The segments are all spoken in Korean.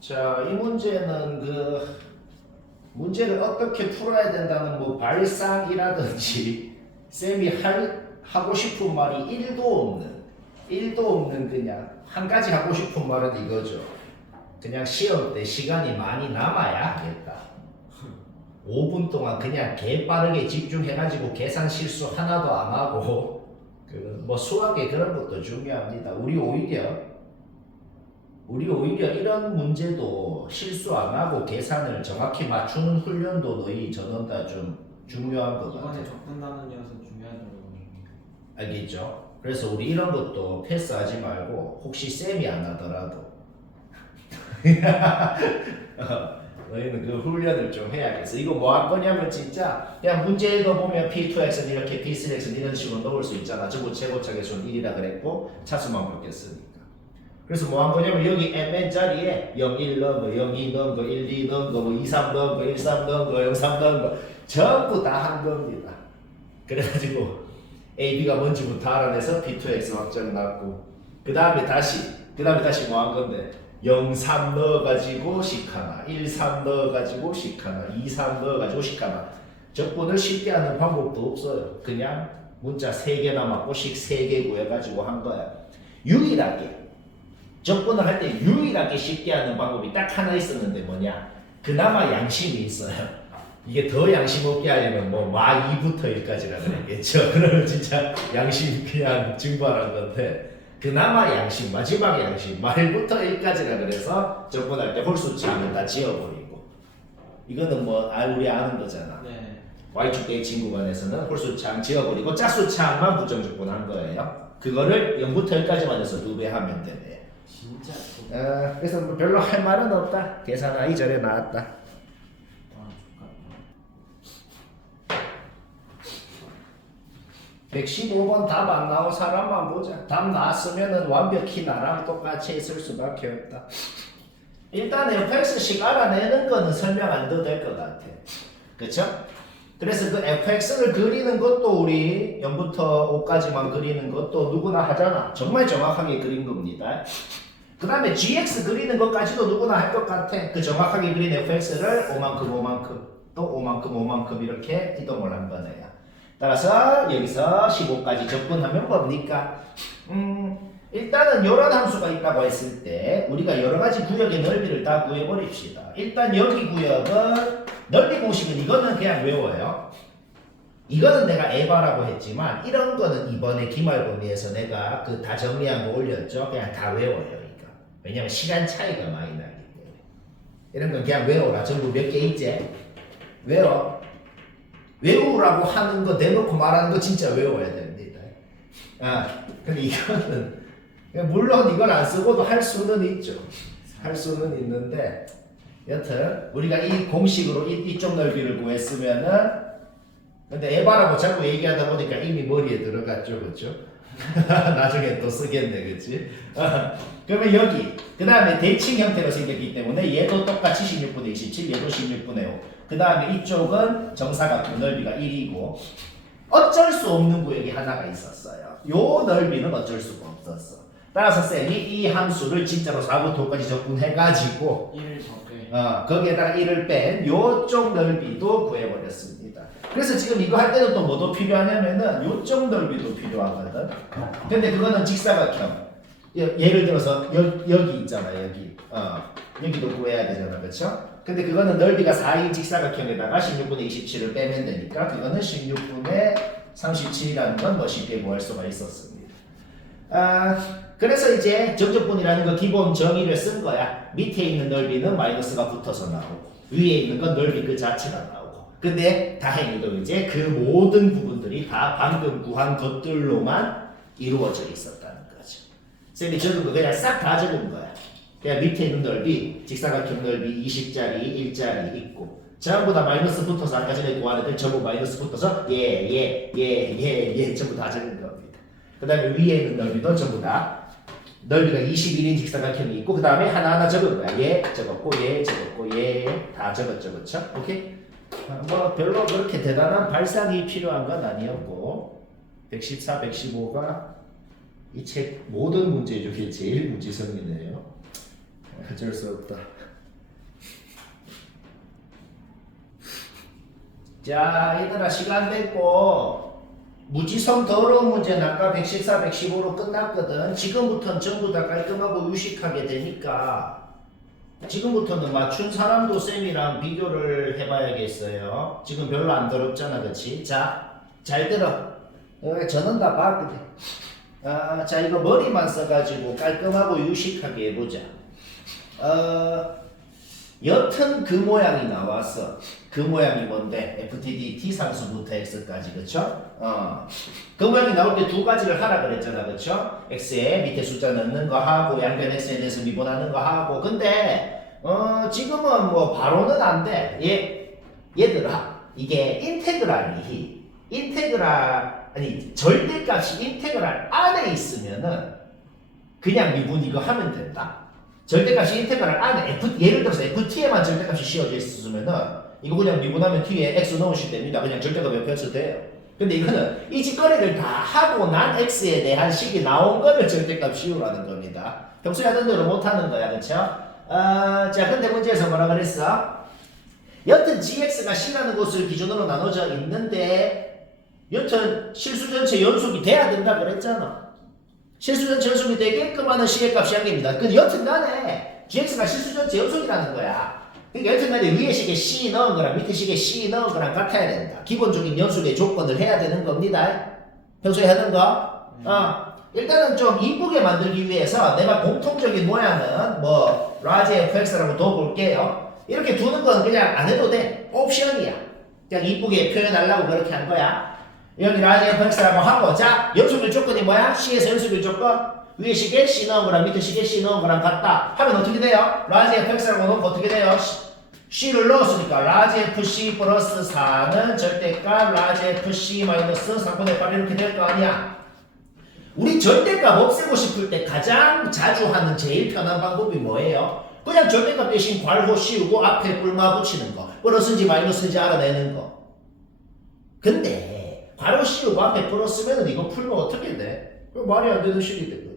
자, 이 문제는 문제를 어떻게 풀어야 된다는 뭐 발상이라든지 쌤이 하고 싶은 말이 1도 없는 그냥 한 가지 하고 싶은 말은 이거죠. 그냥 시험 때 시간이 많이 남아야 하겠다. 5분 동안 그냥 개빠르게 집중해가지고 계산 실수 하나도 안 하고 뭐 수학에 그런 것도 중요합니다. 우리 오히려 이런 문제도 실수 안 하고 계산을 정확히 맞추는 훈련도 너희 전원 다 좀 중요한 것 같아요. 이번에 적분 단원이어서 중요하죠. 알겠죠? 그래서 우리 이런 것도 패스하지 말고 혹시 쌤이 안 하더라도 너희는 그 훈련을 좀 해야겠어. 이거 뭐 할 거냐면 진짜 그냥 문제 읽어보면 P2X는 이렇게 P3X는 이런 식으로 넣을 수 있잖아. 저거 최고차계수는 1이라 그랬고 차수만 바뀌었으니까. 그래서 뭐 한 거냐면 여기 mn 자리에 0, 1 넣은 거, 0, 2 넣은 거, 1, 2 넣은 거, 뭐 2, 3 넣은 거, 1, 3 넣은 거, 0, 3 넣은 거 전부 다 한 겁니다. 그래가지고 A, B가 뭔지부터 알아내서 P2X 확정 났고 그 다음에 다시 뭐 한 건데 0, 3 넣어가지고 식 하나, 1, 3 넣어가지고 식 하나, 2, 3 넣어가지고 식 하나. 적분을 쉽게 하는 방법도 없어요. 그냥 문자 3개나 맞고 식 3개 구해가지고 한 거야. 유일하게 적분을 할 때 유일하게 쉽게 하는 방법이 딱 하나 있었는데 뭐냐? 그나마 양심이 있어요. 이게 더 양심 없게 하려면 뭐 마 2부터 1까지라 그랬겠죠. 그러면 진짜 양심 그냥 증발한 건데 그나마 양심, 마지막 양심, 말부터 1까지라 그래서 적분할 때 홀수차는 다 지워버리고 이거는 뭐 우리 아는 거잖아. 네. Y축 H인 구간에서는 홀수차항 지워버리고 짝수차항만 부정적분한 거예요. 그거를 0부터 1까지만 해서 2배 하면 되네. 진짜. 그래서 뭐 별로 할 말은 없다. 계산하기 전에 나왔다. 아, 좋다. 115번 답 안 나온 사람만 보자. 답 나왔으면은 완벽히 나랑 똑같이 있을 수밖에 없다. 일단 fx식 알아내는 거는 설명 안 해도 될 것 같아. 그쵸? 그래서 그 fx를 그리는 것도 우리 0부터 5까지만 그리는 것도 누구나 하잖아. 정말 정확하게 그린 겁니다. 그 다음에 gx 그리는 것까지도 누구나 할 것 같아. 그 정확하게 그린 fx를 5만큼 또 5만큼 이렇게 이동을 한 거네요. 따라서 여기서 15까지 적분하면 뭡니까? 일단은 이런 함수가 있다고 했을 때 우리가 여러 가지 구역의 넓이를 다 구해버립시다. 일단 여기 구역은 넓이 공식은 이거는 그냥 외워요. 이거는 내가 에바라고 했지만 이런 거는 이번에 기말고미에서 내가 그 다 정리한 거 올렸죠. 그냥 다 외워요. 이거. 왜냐면 시간 차이가 많이 나기 때문에. 이런 건 그냥 외워라. 전부 몇 개 있지? 외우라고 하는 거 대놓고 말하는 거 진짜 외워야 됩니다. 근데 이거는 물론 이걸 안 쓰고도 할 수는 있죠. 할 수는 있는데 여튼 우리가 이 공식으로 이쪽 넓이를 구했으면은 근데 에바라고 자꾸 얘기하다 보니까 이미 머리에 들어갔죠, 그렇죠? 나중에 또 쓰겠네, 그렇지? 그러면 여기 그 다음에 대칭 형태로 생겼기 때문에 얘도 똑같이 16분의 27, 얘도 16분의 5. 그 다음에 이쪽은 정사각형 넓이가 1이고 어쩔 수 없는 구역이 하나가 있었어요. 요 넓이는 어쩔 수가 없었어. 따라서 쌤이 이 함수를 진짜로 4부터 5까지 적분해가지고 1을 적게. 거기에다가 1을 뺀 요쪽 넓이도 구해버렸습니다. 그래서 지금 이거 할 때는 또 뭐도 필요하냐면은 요쪽 넓이도 필요하거든. 근데 그거는 직사각형. 예를 들어서 여기 있잖아, 여기. 여기도 구해야 되잖아, 그렇죠? 근데 그거는 넓이가 4인 직사각형에다가 16분의 27을 빼면 되니까 그거는 16분의 37이라는 건 뭐 쉽게 구할 수가 있었습니다. 그래서 이제 정적분이라는 거 기본 정의를 쓴 거야. 밑에 있는 넓이는 마이너스가 붙어서 나오고 위에 있는 건 넓이 그 자체가 나오고. 근데 다행히도 이제 그 모든 부분들이 다 방금 구한 것들로만 이루어져 있었다는 거죠. 쌤이 적은 거 그냥 싹 다 적은 거야. 그냥 밑에 있는 넓이, 직사각형 넓이 20짜리, 1짜리 있고 전부 다 마이너스 붙어서 아까 전에 구한 애들 전부 마이너스 붙어서 전부 다 적은 겁니다. 그 다음에 위에 있는 넓이도 전부 다 넓이가 21인 직사각형이 있고 그 다음에 하나하나 적은 거야. 얘 적었고 얘 적었고 얘 다 적었죠. 그쵸? 오케이? 뭐 별로 그렇게 대단한 발상이 필요한 건 아니었고 114, 115가 이 책 모든 문제 중에 제일 무지성이네요. 어쩔 수 없다. 자, 얘들아 시간 됐고 무지성 더러운 문제는 아까 114, 115로 끝났거든. 지금부터는 전부 다 깔끔하고 유식하게 되니까 지금부터는 맞춘 사람도 쌤이랑 비교를 해봐야겠어요. 지금 별로 안 더럽잖아, 그치? 자, 잘 들어. 저는 다 봤거든. 자, 이거 머리만 써가지고 깔끔하고 유식하게 해보자. 여튼 그 모양이 나왔어. 그 모양이 뭔데? FTD T상수부터 X까지, 그쵸? 그 모양이 나올 때 두 가지를 하라 그랬잖아, 그쵸? X에 밑에 숫자 넣는 거 하고, 양변 X에 대해서 미분하는 거 하고. 근데, 지금은 뭐, 바로는 안 돼. 얘들아, 이게 절대값이 인테그랄 안에 있으면은, 그냥 미분 이거 하면 된다. 절대값이 인테그랄 안에 예를 들어서 FT에만 절대값이 씌워져 있으면은 이거 그냥 미분하면 T에 X 넣으시면 됩니다. 그냥 절대값 옆에 써도 돼요. 근데 이거는 이 짓거리를 다 하고 난 X에 대한 식이 나온 거를 절대값 씌우라는 겁니다. 평소에 하던 대로 못하는 거야, 그쵸? 자, 근데 문제에서 뭐라 그랬어? 여튼 GX가 C라는 곳을 기준으로 나눠져 있는데 여튼 실수 전체 연속이 돼야 된다 그랬잖아. 실수 전체 연속이 되게끔 하는 C의 값이 한 개입니다. 근데 여튼 간에 GX가 실수 전체 연속이라는 거야. 그러니까 여튼 간에 위에 식에 C 넣은 거랑 밑에 식에 C 넣은 거랑 같아야 된다. 기본적인 연속의 조건을 해야 되는 겁니다. 평소에 하는 거. 일단은 좀 이쁘게 만들기 위해서 내가 공통적인 모양은 뭐 라지 fx라고 둬볼게요. 이렇게 두는 건 그냥 안 해도 돼. 옵션이야. 그냥 이쁘게 표현하려고 그렇게 한 거야. 여기 라지 fx라고 하고, 자, 연속일 조건이 뭐야? C에서 연속일 조건. 위에 식에 C 넣은 거랑 밑에 식에 C 넣은 거랑 같다. 하면 어떻게 돼요? 라지 fx라고 놓으면 어떻게 돼요? C를 넣었으니까 라지 fc 플러스 4는 절대값 라지 fc 마이너스 3분의 8 이렇게 될 거 아니야. 우리 절대값 없애고 싶을 때 가장 자주 하는 제일 편한 방법이 뭐예요? 그냥 절대값 대신 괄호 씌우고 앞에 뿔마 붙이는 거. 플러스인지 마이너스인지 알아내는 거. 근데 괄호 씌우고 앞에 플러스면은 이거 풀면 어떻게 돼? 말이 안 되는 식이 되거든.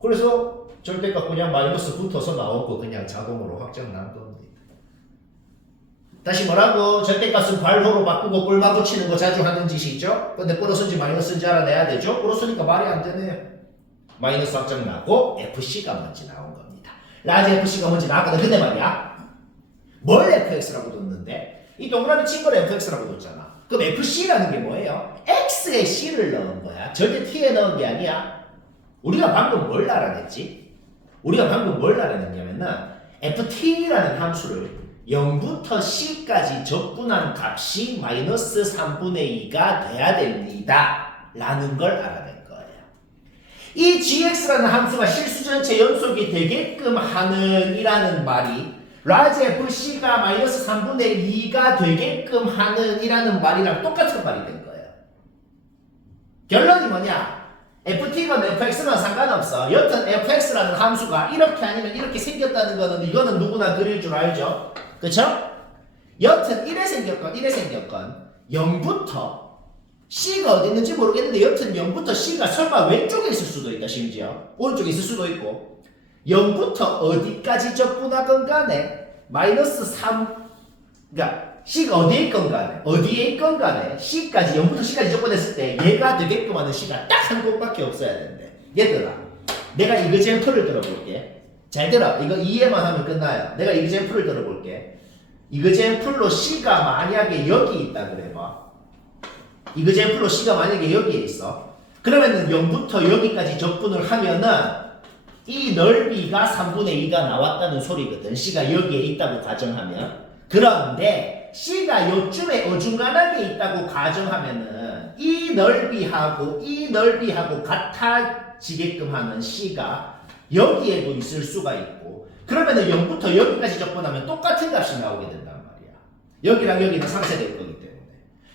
그래서 절대값 그냥 마이너스 붙어서 나오고 그냥 자동으로 확정 난 겁니다. 다시 뭐라고? 절대값은 괄호로 바꾸고 뿔마 붙이는 거 자주 하는 짓이죠? 근데 플러스인지 마이너스인지 알아내야 되죠? 플러스니까 말이 안 되네요. 마이너스 확정 나고 FC가 뭔지 나온 겁니다. 라지 FC가 뭔지 나왔거든. 근데 말이야, 뭘 FX라고 뒀는데? 이 동그라미 친 걸 FX라고 뒀잖아. 그럼 FC라는 게 뭐예요? X에 C를 넣은 거야. 절대 T에 넣은 게 아니야. 우리가 방금 뭘 알아냈지? 우리가 방금 뭘 알아냈냐면은 FT라는 함수를 0부터 C까지 적분한 값이 마이너스 3분의 2가 돼야 됩니다. 라는 걸 알아낸 거예요. 이 GX라는 함수가 실수 전체 연속이 되게끔 하는 이라는 말이 라지 FC가 마이너스 3분의 2가 되게끔 하는 이라는 말이랑 똑같은 말이 된 거예요. 결론이 뭐냐? FT건 FX건 상관없어. 여튼 FX라는 함수가 이렇게 아니면 이렇게 생겼다는 거는 이거는 누구나 그릴 줄 알죠? 그쵸? 여튼 이래 생겼건 0부터 C가 어디 있는지 모르겠는데 여튼 0부터 C가 설마 왼쪽에 있을 수도 있다. 심지어 오른쪽에 있을 수도 있고 0부터 어디까지 적분하건 간에 마이너스 3 그러니까 C가 어디에 있건 간에 C까지 0부터 C까지 적분했을 때 얘가 되게끔 하는 C가 딱 한 곳밖에 없어야 되는데 얘들아 내가 이그젠플을 들어볼게. 잘 들어. 이거 이해만 하면 끝나요. 내가 이그젠플을 들어볼게. 이그젠플로 C가 만약에 여기 있다 그래봐. 이그젠플로 C가 만약에 여기에 있어. 그러면은 0부터 여기까지 적분을 하면은 이 넓이가 3분의 2가 나왔다는 소리거든. C가 여기에 있다고 가정하면. 그런데 C가 요쯤에 어중간하게 있다고 가정하면은 이 넓이하고 같아지게끔 하는 C가 여기에도 있을 수가 있고 그러면은 0부터 여기까지 적분하면 똑같은 값이 나오게 된단 말이야. 여기랑 여기는 상쇄될 거기 때문에.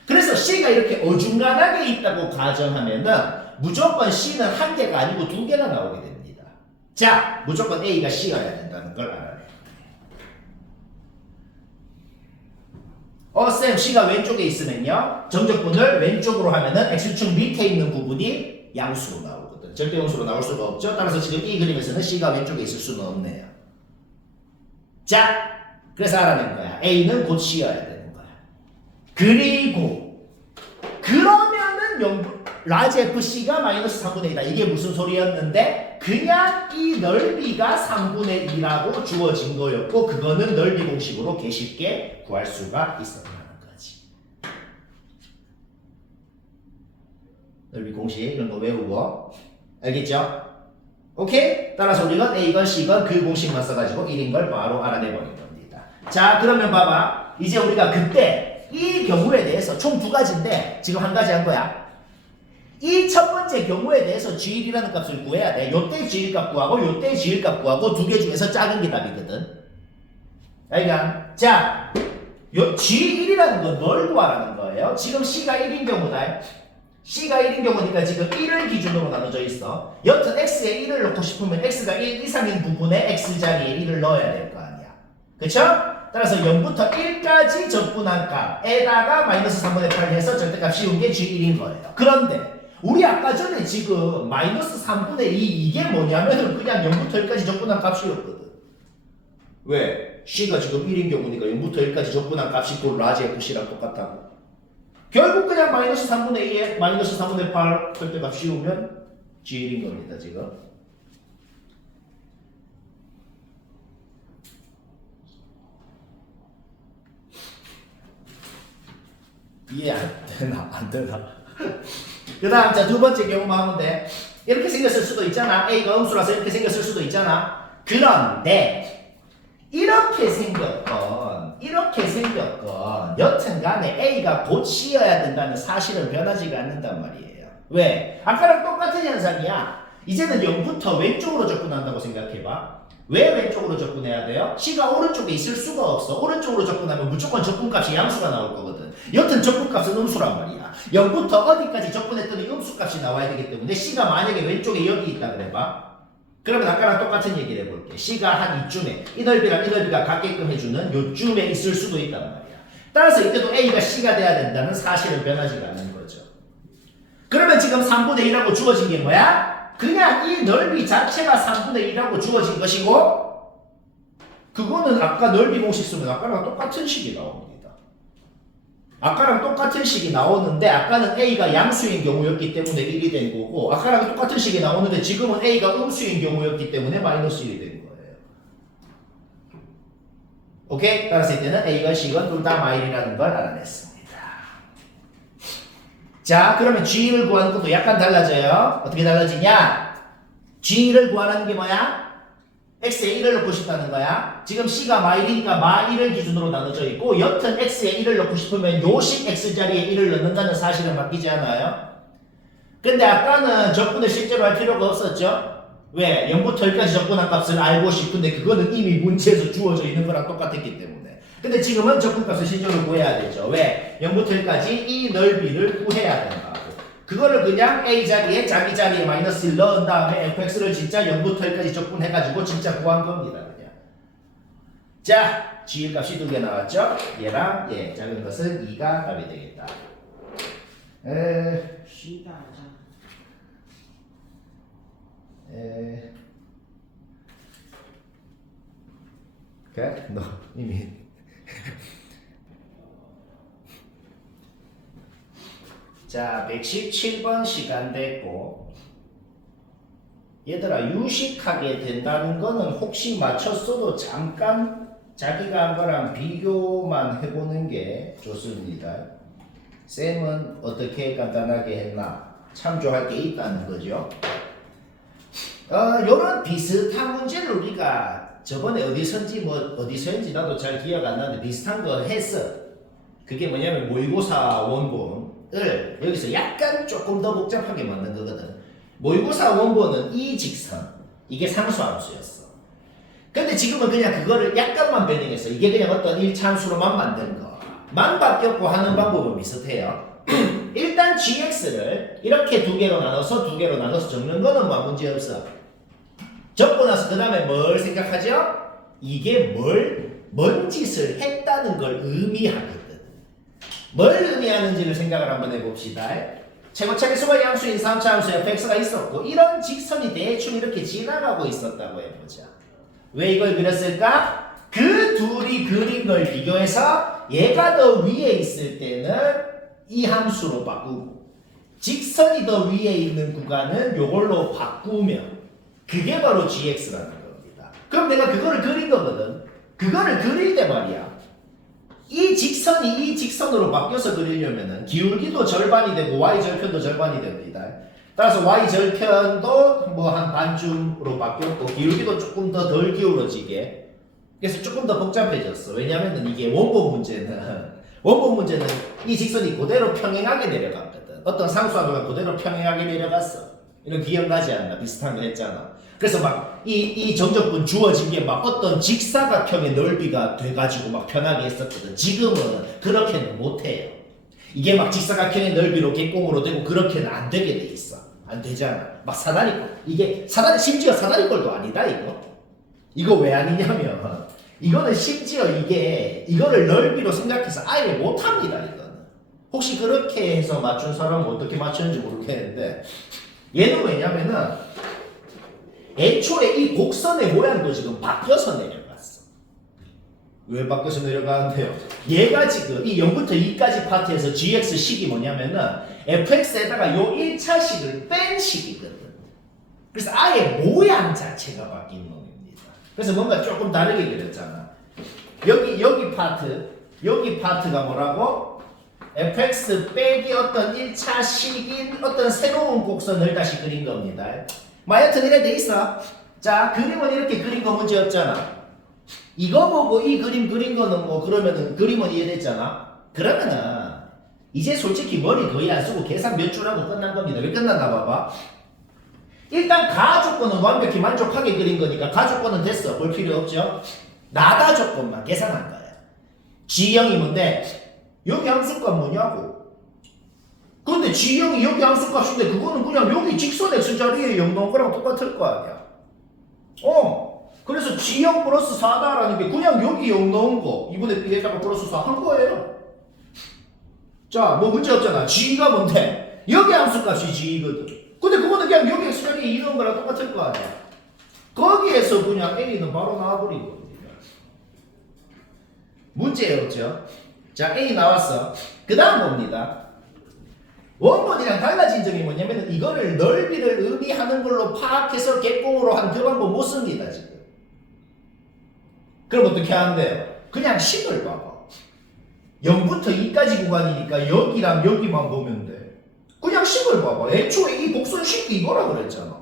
그래서 C가 이렇게 어중간하게 있다고 가정하면은 무조건 C는 한 개가 아니고 두 개가 나오게 됩니다. 자, 무조건 A가 C여야 된다는 걸 알아내. 쌤, C가 왼쪽에 있으면요. 정적분을 왼쪽으로 하면은 X축 밑에 있는 부분이 양수로 나오거든. 절대 음수로 나올 수가 없죠. 따라서 지금 이 그림에서는 C가 왼쪽에 있을 수는 없네요. 자, 그래서 알아낸 거야. A는 곧 C여야 되는 거야. 그리고 그러면은 라지 FC가 마이너스 3분의 2다. 이게 무슨 소리였는데 그냥 이 넓이가 3분의 2라고 주어진 거였고 그거는 넓이 공식으로 개 쉽게 구할 수가 있었다는 거지. 넓이 공식 이런 거 외우고 알겠죠? 오케이? 따라서 우리가 A건 C건 그 공식만 써가지고 1인 걸 바로 알아내버린 겁니다. 자 그러면 봐봐. 이제 우리가 그때 이 경우에 대해서 총 두 가지인데 지금 한 가지 한 거야. 이 첫 번째 경우에 대해서 G1이라는 값을 구해야 돼. 요때 G1 값 구하고 요때 G1 값 구하고 두 개 중에서 작은 게 답이거든. 그러니까 자 G1이라는 건 뭘 구하라는 거예요? 지금 C가 1인 경우다. C가 1인 경우니까 지금 1을 기준으로 나눠져 있어. 여튼 X에 1을 넣고 싶으면 X가 1 이상인 부분에 X 자리에 1을 넣어야 될 거 아니야. 그쵸? 따라서 0부터 1까지 적분한 값에다가 마이너스 3분의 8 해서 절대값 씌운 게 G1인 거예요. 그런데 우리 아까 전에 지금 마이너스 3분의 2 이게 뭐냐면은 그냥 0부터 1까지 적분한 값이었거든. 왜? C가 지금 1인 경우니까 0부터 1까지 적분한 값이 곧 라지 FC랑 똑같다고. 결국 그냥 마이너스 3분의 2에 마이너스 3분의 8 절대값 씌우면 G1인 겁니다 지금. 이해 안 되나? 안 되나? 그 다음 자 두 번째 경우만 하면 돼. 이렇게 생겼을 수도 있잖아. A가 음수라서 이렇게 생겼을 수도 있잖아. 그런데 이렇게 생겼건 여튼 간에 A가 곧 C여야 된다는 사실은 변하지가 않는단 말이에요. 왜? 아까랑 똑같은 현상이야. 이제는 0부터 왼쪽으로 접근한다고 생각해봐. 왜 왼쪽으로 접근해야 돼요? C가 오른쪽에 있을 수가 없어. 오른쪽으로 접근하면 무조건 접근값이 양수가 나올 거거든. 여튼 접근값은 음수란 말이야. 0부터 어디까지 접근했더니 음수값이 나와야 되기 때문에 C가 만약에 왼쪽에 여기 있다 그래봐. 그러면 아까랑 똑같은 얘기를 해볼게. C가 한 이쯤에 이 넓이랑 이 넓이가 같게끔 해주는 요쯤에 있을 수도 있단 말이야. 따라서 이때도 A가 C가 돼야 된다는 사실은 변하지가 않는 거죠. 그러면 지금 3분의 1라고 주어진 게 뭐야? 그냥 이 넓이 자체가 3분의 1이라고 주어진 것이고 그거는 아까 넓이 공식 쓰면 아까랑 똑같은 식이 나옵니다. 아까랑 똑같은 식이 나오는데 아까는 A가 양수인 경우였기 때문에 1이 된 거고 아까랑 똑같은 식이 나오는데 지금은 A가 음수인 경우였기 때문에 마이너스 1이 된 거예요. 오케이? 따라서 이때는 A가 C가 둘 다 마일이라는 걸 알아냈습니다. 자 그러면 G를 구하는 것도 약간 달라져요. 어떻게 달라지냐? G를 구하라는 게 뭐야? X에 1을 넣고 싶다는 거야. 지금 C가 마일이니까 마1을 기준으로 나눠져 있고 여튼 X에 1을 넣고 싶으면 요식 X 자리에 1을 넣는다는 사실은 바뀌지 않아요. 근데 아까는 적분을 실제로 할 필요가 없었죠. 왜? 0부터 1까지 적분한 값을 알고 싶은데 그거는 이미 문제에서 주어져 있는 거랑 똑같았기 때문에. 근데 지금은 적분값을 실제로 구해야 되죠. 왜? 0부터 1까지 이 넓이를 구해야 된다고. 그거를 그냥 A 자리에 자기 자리에 마이너스 1 넣은 다음에 fx를 진짜 0부터 1까지 적분해가지고 진짜 구한 겁니다. 그냥. 자, G 값이 두 개 나왔죠? 얘랑 얘 작은 것은 2가 답이 되겠다. C가 아니잖아. 그래? 너 이미 자 117번 시간 됐고 얘들아 유식하게 된다는 거는 혹시 맞췄어도 잠깐 자기가 한 거랑 비교만 해보는 게 좋습니다. 쌤은 어떻게 간단하게 했나 참조할 게 있다는 거죠. 요런 비슷한 문제를 우리가 저번에 어디서인지 나도 잘 기억 안 나는데 비슷한 거 했어. 그게 뭐냐면 모의고사 원본을 여기서 약간 조금 더 복잡하게 만든 거거든. 모의고사 원본은 이 직선 이게 상수함수였어. 근데 지금은 그냥 그거를 약간만 변형했어. 이게 그냥 어떤 1차함수로만 만든 거만 바뀌었고 하는 방법은 비슷해요. 일단 gx를 이렇게 두 개로 나눠서 적는 거는 뭐 문제 없어. 적고 나서 그 다음에 뭘 생각하죠? 이게 뭔 짓을 했다는 걸 의미하거든. 뭘 의미하는지를 생각을 한번 해봅시다. 최고차계수가 양수인 3차 함수 fx가 있었고 이런 직선이 대충 이렇게 지나가고 있었다고 해보자. 왜 이걸 그렸을까? 그 둘이 그린 걸 비교해서 얘가 더 위에 있을 때는 이 함수로 바꾸고 직선이 더 위에 있는 구간은 요걸로 바꾸면 그게 바로 gx라는 겁니다. 그럼 내가 그거를 그린 거거든. 그거를 그릴 때 말이야. 이 직선이 이 직선으로 바뀌어서 그리려면은 기울기도 절반이 되고 y절편도 절반이 됩니다. 따라서 y절편도 뭐 한 반쯤으로 바뀌었고 기울기도 조금 더 덜 기울어지게 그래서 조금 더 복잡해졌어. 왜냐면은 이게 원본 문제는 이 직선이 그대로 평행하게 내려갔거든. 어떤 상수하고가 그대로 평행하게 내려갔어. 이런 기억나지 않나? 비슷한 거 했잖아. 그래서 막 이 정적분 주어진 게 막 어떤 직사각형의 넓이가 돼가지고 막 편하게 했었거든. 지금은 그렇게는 못해요. 이게 막 직사각형의 넓이로 객공으로 되고 그렇게는 안 되게 돼 있어. 안 되잖아. 막 사다리꼴. 이게 심지어 사다리꼴도 아니다 이거. 이거 왜 아니냐면 이거는 심지어 이거를 넓이로 생각해서 아예 못합니다 이거는. 혹시 그렇게 해서 맞춘 사람은 어떻게 맞추는지 모르겠는데 얘는 왜냐면은 애초에 이 곡선의 모양도 지금 바뀌어서 내려갔어. 왜 바뀌어서 내려가는데요? 얘가 지금 이 0부터 2까지 파트에서 gx식이 뭐냐면은 fx에다가 요 1차식을 뺀 식이거든. 그래서 아예 모양 자체가 바뀐 놈입니다. 그래서 뭔가 조금 다르게 그렸잖아. 여기 파트가 뭐라고? fx 빼기 어떤 1차식인 어떤 새로운 곡선을 다시 그린 겁니다. 하여튼 이래 돼 있어. 자, 그림은 이렇게 그린 거 문제 없잖아. 이거 보고 이 그림 그린 거는 뭐 그러면은 그림은 이해됐잖아. 그러면은 이제 솔직히 머리 거의 안 쓰고 계산 몇 줄 하고 끝난 겁니다. 왜 끝났나 봐봐. 일단 가조건은 완벽히 만족하게 그린 거니까 가조건은 됐어. 볼 필요 없죠. 나다 조건만 계산한 거야. G형이 뭔데? 여기 함수값 뭐냐고. 근데 G형이 여기 함수값인데 그거는 그냥 여기 직선 X자리에 0 넣은 거랑 똑같을 거 아니야. 그래서 G형 플러스 4다라는 게 그냥 여기 0 넣은 거 2분의 B에다가 플러스 4 한 거예요. 자, 뭐 문제 없잖아. G가 뭔데? 여기 함수값이 G거든. 근데 그거는 그냥 여기 X자리에 2 넣은 거랑 똑같을 거 아니야. 거기에서 그냥 A는 바로 나와버린 겁니다. 문제 없죠? 자, A 나왔어. 그 다음 봅니다. 원본이랑 달라진 점이 뭐냐면 이거를 넓이를 의미하는 걸로 파악해서 객공으로 한 그 방법 못 씁니다 지금. 그럼 어떻게 하는데요? 그냥 식을 봐봐. 0부터 2까지 구간이니까 여기랑 여기만 보면 돼. 그냥 식을 봐봐. 애초에 이 곡선식 이거라 그랬잖아.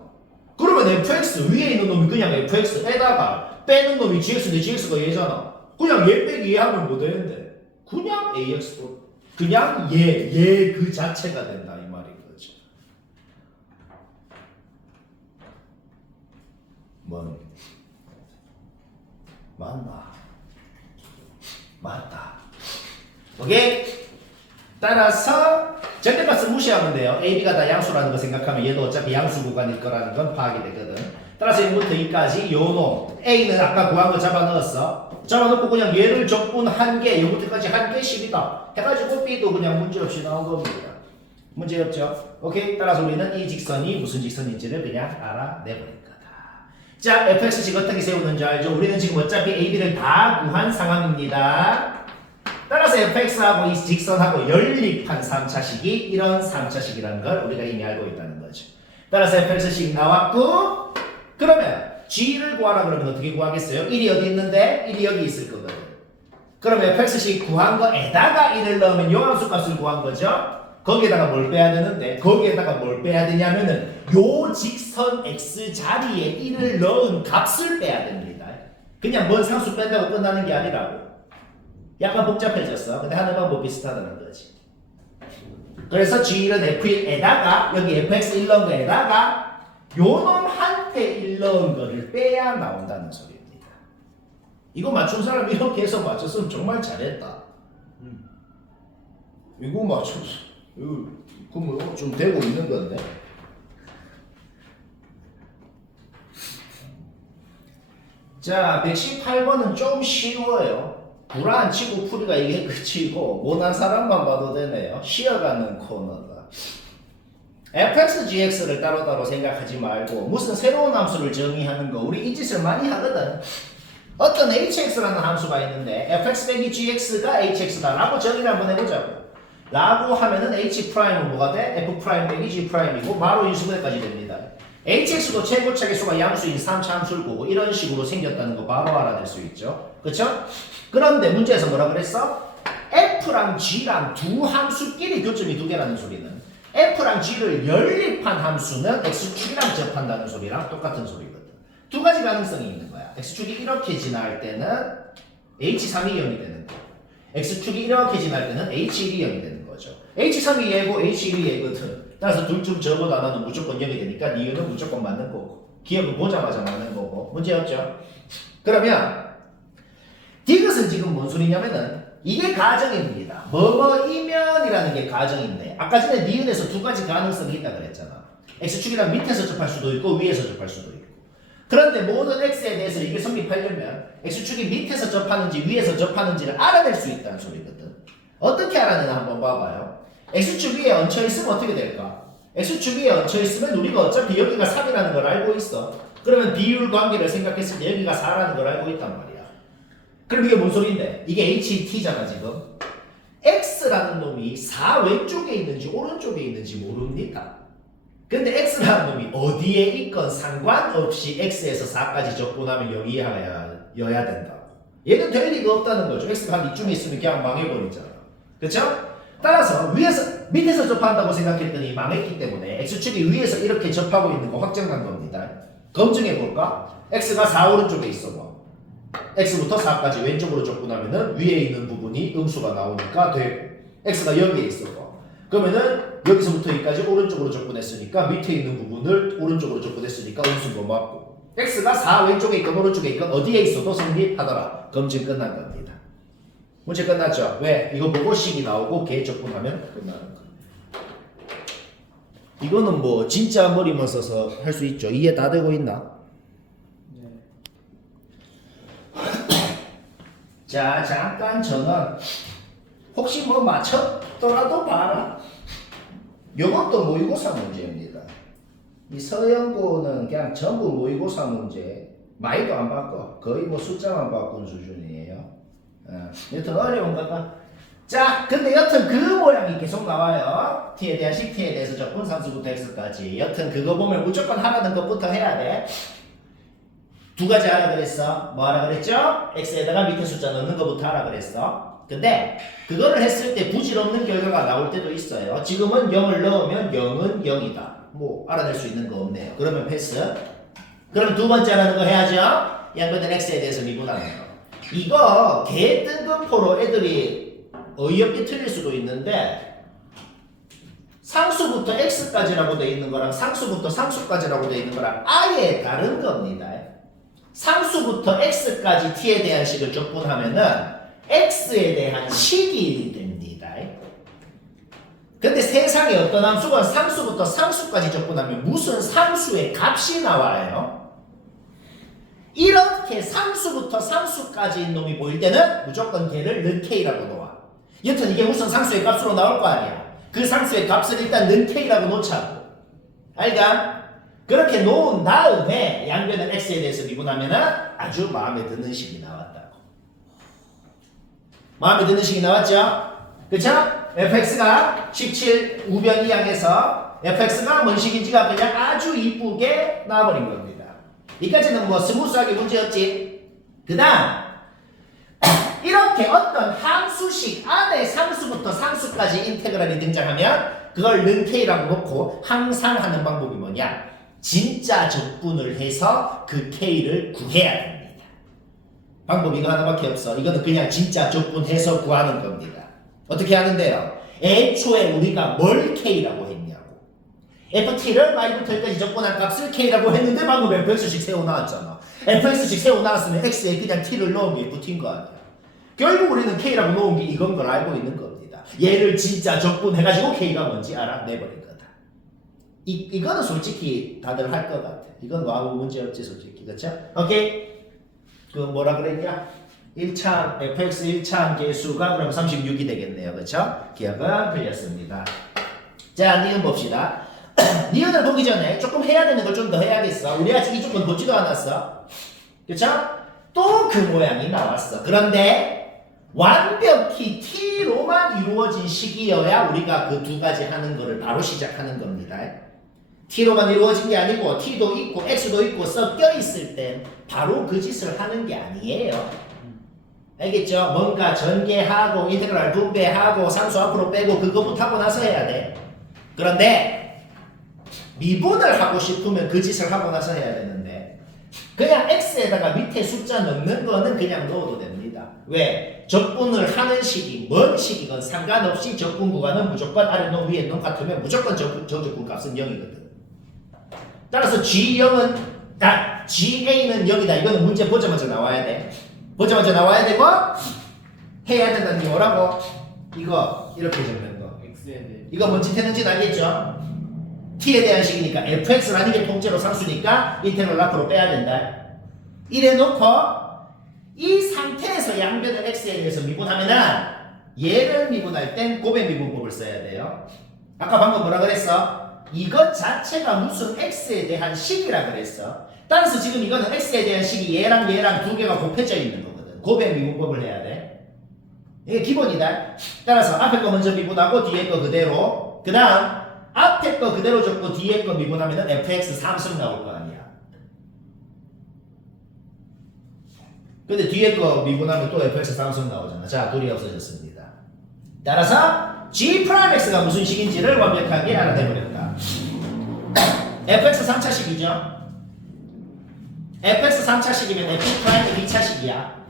그러면 fx 위에 있는 놈이 그냥 fx에다가 빼는 놈이 gx인데 gx가 얘잖아. 그냥 얘 빼기 얘 하면 뭐 되는데? 그냥 ax도 그냥 얘 그 자체가 된다 이 말인 거죠. 맞다. 오케이? 따라서 절대값은 무시하면 돼요. A, B가 다 양수라는 거 생각하면 얘도 어차피 양수 구간일 거라는 건 파악이 되거든. 따라서 1부터 2까지 요놈 A는 아까 구한 거 잡아넣었어. 잡아놓고 그냥 얘를 적분한 개, 0부터까지 한 개 10이다 해가지고 B도 그냥 문제없이 나온 겁니다. 문제없죠? 오케이? 따라서 우리는 이 직선이 무슨 직선인지를 그냥 알아내버릴 거다. 자, fx식 어떻게 세우는지 알죠? 우리는 지금 어차피 A, B를 다 구한 상황입니다. 따라서 fx하고 이 직선하고 연립한 3차식이 이런 3차식이라는 걸 우리가 이미 알고 있다는 거죠. 따라서 fx식 나왔고 그러면 g를 구하라 그러면 어떻게 구하겠어요? 1이 어디 있는데? 1이 여기 있을 거거든. 그러면 fx식 구한 거에다가 1을 넣으면 요 함수 값을 구한 거죠? 거기에다가 뭘 빼야 되는데? 거기에다가 뭘 빼야 되냐면은 요 직선 x 자리에 1을 넣은 값을 빼야 됩니다. 그냥 뭔 상수 뺀다고 끝나는 게 아니라고. 약간 복잡해졌어. 근데 하는 방법 비슷하다는 거지. 그래서 g1은 f1에다가 여기 fx 1 넣은 거에다가 요놈한테 1 넣은 거를 빼야 나온다는 소리입니다. 이거 맞춘 사람 이렇게 해서 맞췄으면 정말 잘했다. 이거 맞췄어. 이거 뭐 좀 되고 있는 건데. 자, 118번은 좀 쉬워요. 불안치고 풀이가 이게 끝이고 못한 사람만 봐도 되네요. 쉬어가는 코너다. fxgx를 따로따로 생각하지 말고 무슨 새로운 함수를 정의하는 거 우리 이 짓을 많이 하거든. 어떤 hx라는 함수가 있는데 fx 빼기 gx가 hx다 라고 정의를 한번 해보자고. 라고 하면은 h'은 뭐가 돼? f' 빼기 g'이고 바로 인수분해까지 됩니다. hx도 최고차계 수가 양수인 3차 함수를 보고 이런 식으로 생겼다는 거 바로 알아낼 수 있죠. 그쵸? 그런데 문제에서 뭐라 그랬어? f랑 g랑 두 함수끼리 교점이 두 개라는 소리는 f랑 g를 연립한 함수는 x축이랑 접한다는 소리랑 똑같은 소리거든. 두 가지 가능성이 있는 거야. x축이 이렇게 지날 때는 h3이 0이 되는 거고 x축이 이렇게 지날 때는 h1이 0이 되는 거죠. h3이 얘고 h1이 얘거든. 따라서 둘 중 적어도 하나는 무조건 0이 되니까 니은은 무조건 맞는 거고 기억을 보자마자 맞는 거고 문제 없죠? 그러면 이것은 지금 뭔 소리냐면은 이게 가정입니다. 뭐뭐이면이라는 게 가정인데 아까 전에 니은에서 두 가지 가능성이 있다 그랬잖아. x축이랑 밑에서 접할 수도 있고 위에서 접할 수도 있고 그런데 모든 x에 대해서 이게 성립하려면 x축이 밑에서 접하는지 위에서 접하는지를 알아낼 수 있다는 소리거든. 어떻게 알아내나 한번 봐봐요. x축 위에 얹혀있으면 어떻게 될까? x축 위에 얹혀있으면 우리가 어차피 여기가 3이라는 걸 알고 있어. 그러면 비율 관계를 생각했을 때 여기가 4라는 걸 알고 있단 말이야. 그럼 이게 뭔 소리인데? 이게 HT잖아 지금. X라는 놈이 4 왼쪽에 있는지 오른쪽에 있는지 모릅니다. 근데 X라는 놈이 어디에 있건 상관없이 X에서 4까지 적분하면 0이어야 된다고. 얘는 될 리가 없다는 거죠. X가 한 이쯤에 있으면 그냥 망해버리잖아. 그쵸? 따라서 밑에서 접한다고 생각했더니 망했기 때문에 X축이 위에서 이렇게 접하고 있는 거 확정한 겁니다. 검증해볼까? X가 4 오른쪽에 있어 봐. x부터 4까지 왼쪽으로 접근하면은 위에 있는 부분이 음수가 나오니까 되고 x가 여기에 있어 봐. 그러면은 여기서부터 여기까지 오른쪽으로 접근했으니까 밑에 있는 부분을 오른쪽으로 접근했으니까 음수가 맞고 x가 4 왼쪽에 있건 오른쪽에 있건 어디에 있어도 성립하더라. 검증 끝난 겁니다. 문제 끝났죠? 왜? 이거 보고 식이 나오고 개 접근하면 끝나는 거예요. 이거는 뭐 진짜 머리만 써서 할 수 있죠. 이해 다 되고 있나? 자, 잠깐 전원. 혹시 뭐 맞췄더라도 봐라. 요것도 모의고사 문제입니다. 이 서영고는 그냥 전부 모의고사 문제. 많이도 안 바꿔. 거의 뭐 숫자만 바꾼 수준이에요. 여튼 어려운 거다. 자, 근데 여튼 그 모양이 계속 나와요. t에 대한 식, t에 대해서 적분 상수부터 x까지. 여튼 그거 보면 무조건 하라는 것부터 해야 돼. 두 가지 하라 그랬어. 뭐 하라 그랬죠? x에다가 밑에 숫자 넣는 것부터 하라 그랬어. 근데 그거를 했을 때 부질없는 결과가 나올 때도 있어요. 지금은 0을 넣으면 0은 0이다. 뭐 알아낼 수 있는 거 없네요. 그러면 패스. 그럼 두 번째 하는 거 해야죠. 양변된 x에 대해서 미분하는 거. 이거 개 뜬금포로 애들이 어이없게 틀릴 수도 있는데 상수부터 x까지라고 돼 있는 거랑 상수부터 상수까지라고 돼 있는 거랑 아예 다른 겁니다. 상수부터 x까지 t에 대한 식을 적분하면은 x에 대한 식이 됩니다. 근데 세상에 어떤 함수가 상수부터 상수까지 적분하면 무슨 상수의 값이 나와요? 이렇게 상수부터 상수까지인 놈이 보일 때는 무조건 걔를 는 k라고 놓아. 여튼 이게 무슨 상수의 값으로 나올 거 아니야. 그 상수의 값을 일단 는 k라고 놓자고. 알가? 그렇게 놓은 다음에 양변을 x에 대해서 미분하면 아주 마음에 드는 식이 나왔다고. 마음에 드는 식이 나왔죠? 그쵸? fx가 17 우변 이항에서 fx가 뭔 식인지가 그냥 아주 이쁘게 나와버린 겁니다. 이까지는 뭐 스무스하게 문제였지. 그 다음 이렇게 어떤 함수식 안에 상수부터 상수까지 인테그랄이 등장하면 그걸 는 k라고 놓고 항상 하는 방법이 뭐냐? 진짜 적분을 해서 그 k를 구해야 됩니다. 방법 이거 하나밖에 없어. 이거는 그냥 진짜 적분해서 구하는 겁니다. 어떻게 하는데요? 애초에 우리가 뭘 k라고 했냐고. ft를 y부터 여기까지 적분한 값을 k라고 했는데 방금 fx식 세워나왔잖아. fx식 세워나왔으면 x에 그냥 t를 넣은 게 붙인 거 아니야. 결국 우리는 k라고 놓은 게 이건 걸 알고 있는 겁니다. 얘를 진짜 적분해가지고 k가 뭔지 알아내버린 거다. 이거는 솔직히 다들 할 것 같아. 이건 아무 문제 없지 솔직히. 그쵸? 오케이? 그 뭐라 그랬냐? 1차항 fx 1차항 계수가 그럼 36이 되겠네요. 그쵸? 기억은 틀렸습니다. 자, 니은 봅시다. 니은을 보기 전에 조금 해야 되는 걸 좀 더 해야겠어. 우리 아직 이 조건 보지도 않았어. 그쵸? 또 그 모양이 나왔어. 그런데 완벽히 T로만 이루어진 식이어야 우리가 그 두 가지 하는 거를 바로 시작하는 겁니다. T로만 이루어진 게 아니고 T도 있고 X도 있고 섞여 있을 땐 바로 그 짓을 하는 게 아니에요. 알겠죠? 뭔가 전개하고 인테그랄 분배하고 상수 앞으로 빼고 그거부터 하고 나서 해야 돼. 그런데 미분을 하고 싶으면 그 짓을 하고 나서 해야 되는데 그냥 x에다가 밑에 숫자 넣는 거는 그냥 넣어도 됩니다. 왜? 적분을 하는 식이 뭔 식이건 상관없이 적분 구간은 무조건 아래 놈 위에 놈 같으면 무조건 적분 값은 0이거든. 따라서 G0은 GA는 0이다. 이거는 문제 보자마자 나와야 돼. 보자마자 나와야 되고 해야 된다는 게 뭐라고? 이거 이렇게 적는 거. X에 대해 이거 뭔 짓 했는지 알겠죠? T에 대한 식이니까 fx라는 게 통째로 상수니까 인테그럴 앞으로 빼야 된다. 이래 놓고 이 상태에서 양변을 x에 대해서 미분하면은 얘를 미분할 땐 고백 미분법을 써야 돼요. 아까 방금 뭐라 그랬어? 이것 자체가 무슨 x에 대한 식이라 그랬어. 따라서 지금 이거는 x에 대한 식이 얘랑 두 개가 곱해져 있는 거거든. 고백 미분법을 해야 돼. 이게 기본이다. 따라서 앞에 거 먼저 미분하고 뒤에 거 그대로. 그 다음 앞에 거 그대로 적고 뒤에 거 미분하면 fx 3승 나올 거 아니야. 근데 뒤에 거 미분하면 또 fx 3승 나오잖아. 자, 둘이 없어졌습니다. 따라서 g'x가 무슨 식인지를 완벽하게 알아내버렸다. fx 3차식이죠. fx 3차식이면 f' 2차식이야.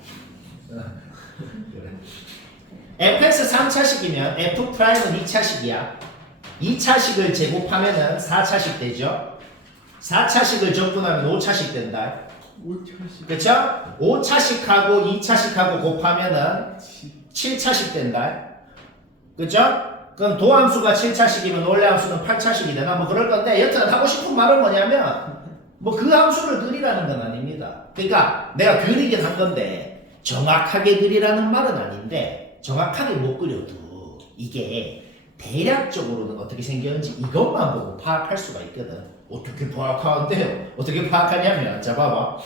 fx 3차식이면 f'은 2차식이야. 2차식을 제곱하면은 4차식 되죠. 4차식을 적분하면 5차식 된다. 5차식 그쵸? 5차식하고 2차식하고 곱하면은 7차식 된다. 그쵸? 그럼 도함수가 7차식이면 원래 함수는 8차식이 되나? 뭐 그럴 건데 여튼 하고 싶은 말은 뭐냐면 뭐 그 함수를 그리라는 건 아닙니다. 그러니까 내가 그리긴 한 건데 정확하게 그리라는 말은 아닌데 정확하게 못 그려도 이게 대략적으로는 어떻게 생겼는지 이것만 보고 파악할 수가 있거든. 어떻게 파악하는데요? 어떻게 파악하냐면 자 봐봐.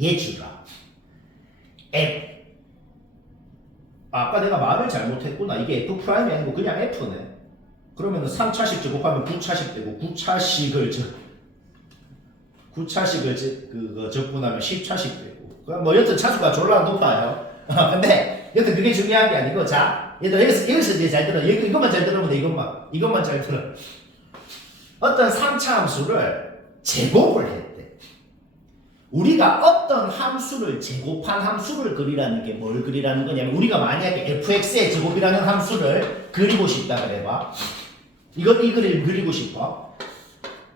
예지가 아까 내가 말을 잘못했구나. 이게 F'이 아니고 그냥 F네. 그러면은 3차식 제곱하면 9차식 되고 9차식을 그거 적분하면 10차식 되고 뭐 여튼 차수가 졸라 높아요. 근데 여튼 그게 중요한 게 아니고 자 얘들아 여기서 이제 잘 들어. 이것만 잘 들으면 돼. 이것만 잘 들어. 어떤 3차 함수를 제곱을 했대. 우리가 어떤 함수를 제곱한 함수를 그리라는 게 뭘 그리라는 거냐면 우리가 만약에 fx의 제곱이라는 함수를 그리고 싶다 그래봐. 이 그림을 그리고 싶어.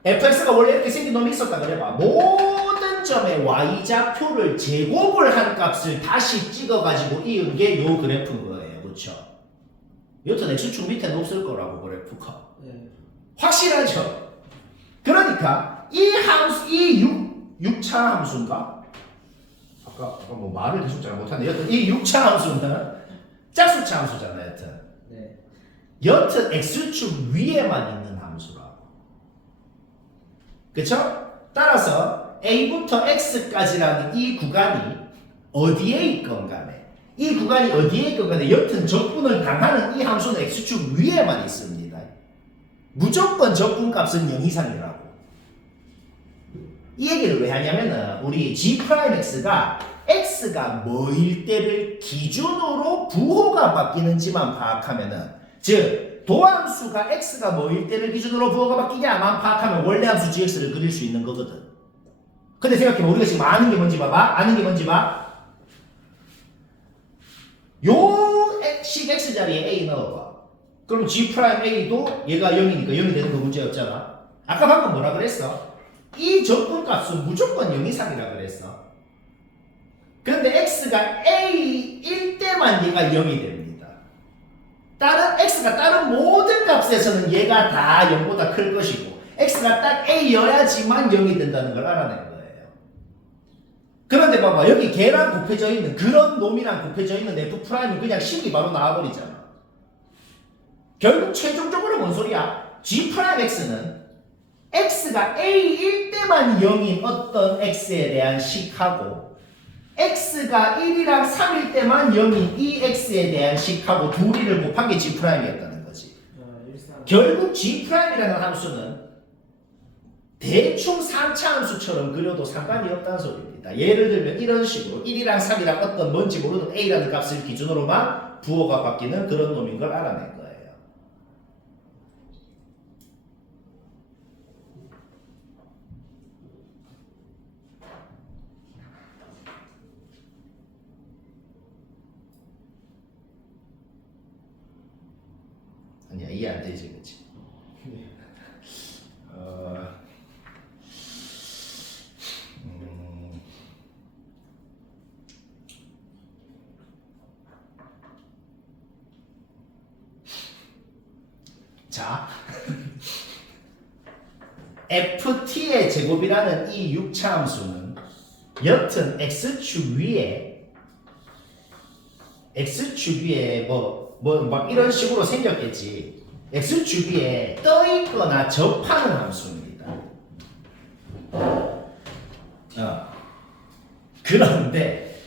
fx가 원래 이렇게 생긴 놈이 있었다 그래봐. 모든 점의 y좌표를 제곱을 한 값을 다시 찍어가지고 이은 게 요 그래프인 거예요. 그렇죠? 여튼 x축 밑에는 없을 거라고 그래프가. 네. 확실하죠? 그러니까 이 함수, 이 6차 함수인가? 아까 뭐 말을 계속 잘 못하네. 여튼 이 6차 함수는 짝수차 함수잖아요. 여튼. 네. 여튼 x축 위에만 있는 함수라고. 그쵸? 따라서 a부터 x까지라는 이 구간이 어디에 있건 간에 이 구간이 어디에 있건 간에 여튼 적분을 당하는 이 함수는 x축 위에만 있습니다. 무조건 적분값은 0 이상이라고. 이 얘기를 왜 하냐면은 우리 g'x가 x가 뭐일 때를 기준으로 부호가 바뀌는지만 파악하면은 즉 도함수가 x가 뭐일 때를 기준으로 부호가 바뀌냐만 파악하면 원래 함수 gx를 그릴 수 있는 거거든. 근데 생각해봐. 우리가 지금 아는 게 뭔지 봐봐. 아는 게 뭔지 봐. 요 식 x 자리에 a 넣어봐. 그럼 g'a도 얘가 0이니까 0이 되는 거 문제 없잖아. 아까 방금 뭐라 그랬어? 이 적분값은 무조건 0 이상이라 그랬어. 그런데 x가 a일 때만 얘가 0이 됩니다. x가 다른 모든 값에서는 얘가 다 0보다 클 것이고 x가 딱 a여야지만 0이 된다는 걸 알아낸 거예요. 그런데 봐봐. 여기 걔랑 곱해져 있는 그런 놈이랑 곱해져 있는 f'은 그냥 식이 바로 나와버리잖아. 결국 최종적으로 뭔 소리야? g'x는 x가 a일 때만 0인 어떤 x에 대한 식하고 x가 1이랑 3일 때만 0인 이 x에 대한 식하고 둘이를 곱한 게 g'이었다는 거지. 일상. 결국 g'이라는 함수는 대충 3차 함수처럼 그려도 상관이 없다는 소리입니다. 예를 들면 이런 식으로 1이랑 3이랑 어떤 뭔지 모르는 a라는 값을 기준으로만 부호가 바뀌는 그런 놈인 걸 알아낸 거예요. 아니야, 이해 안 되지, 그치? 자, ft의 제곱이라는 이 6차 함수는 여튼 x축 위에 막 이런 식으로 생겼겠지. x축 위에 떠 있거나 접하는 함수입니다. 그런데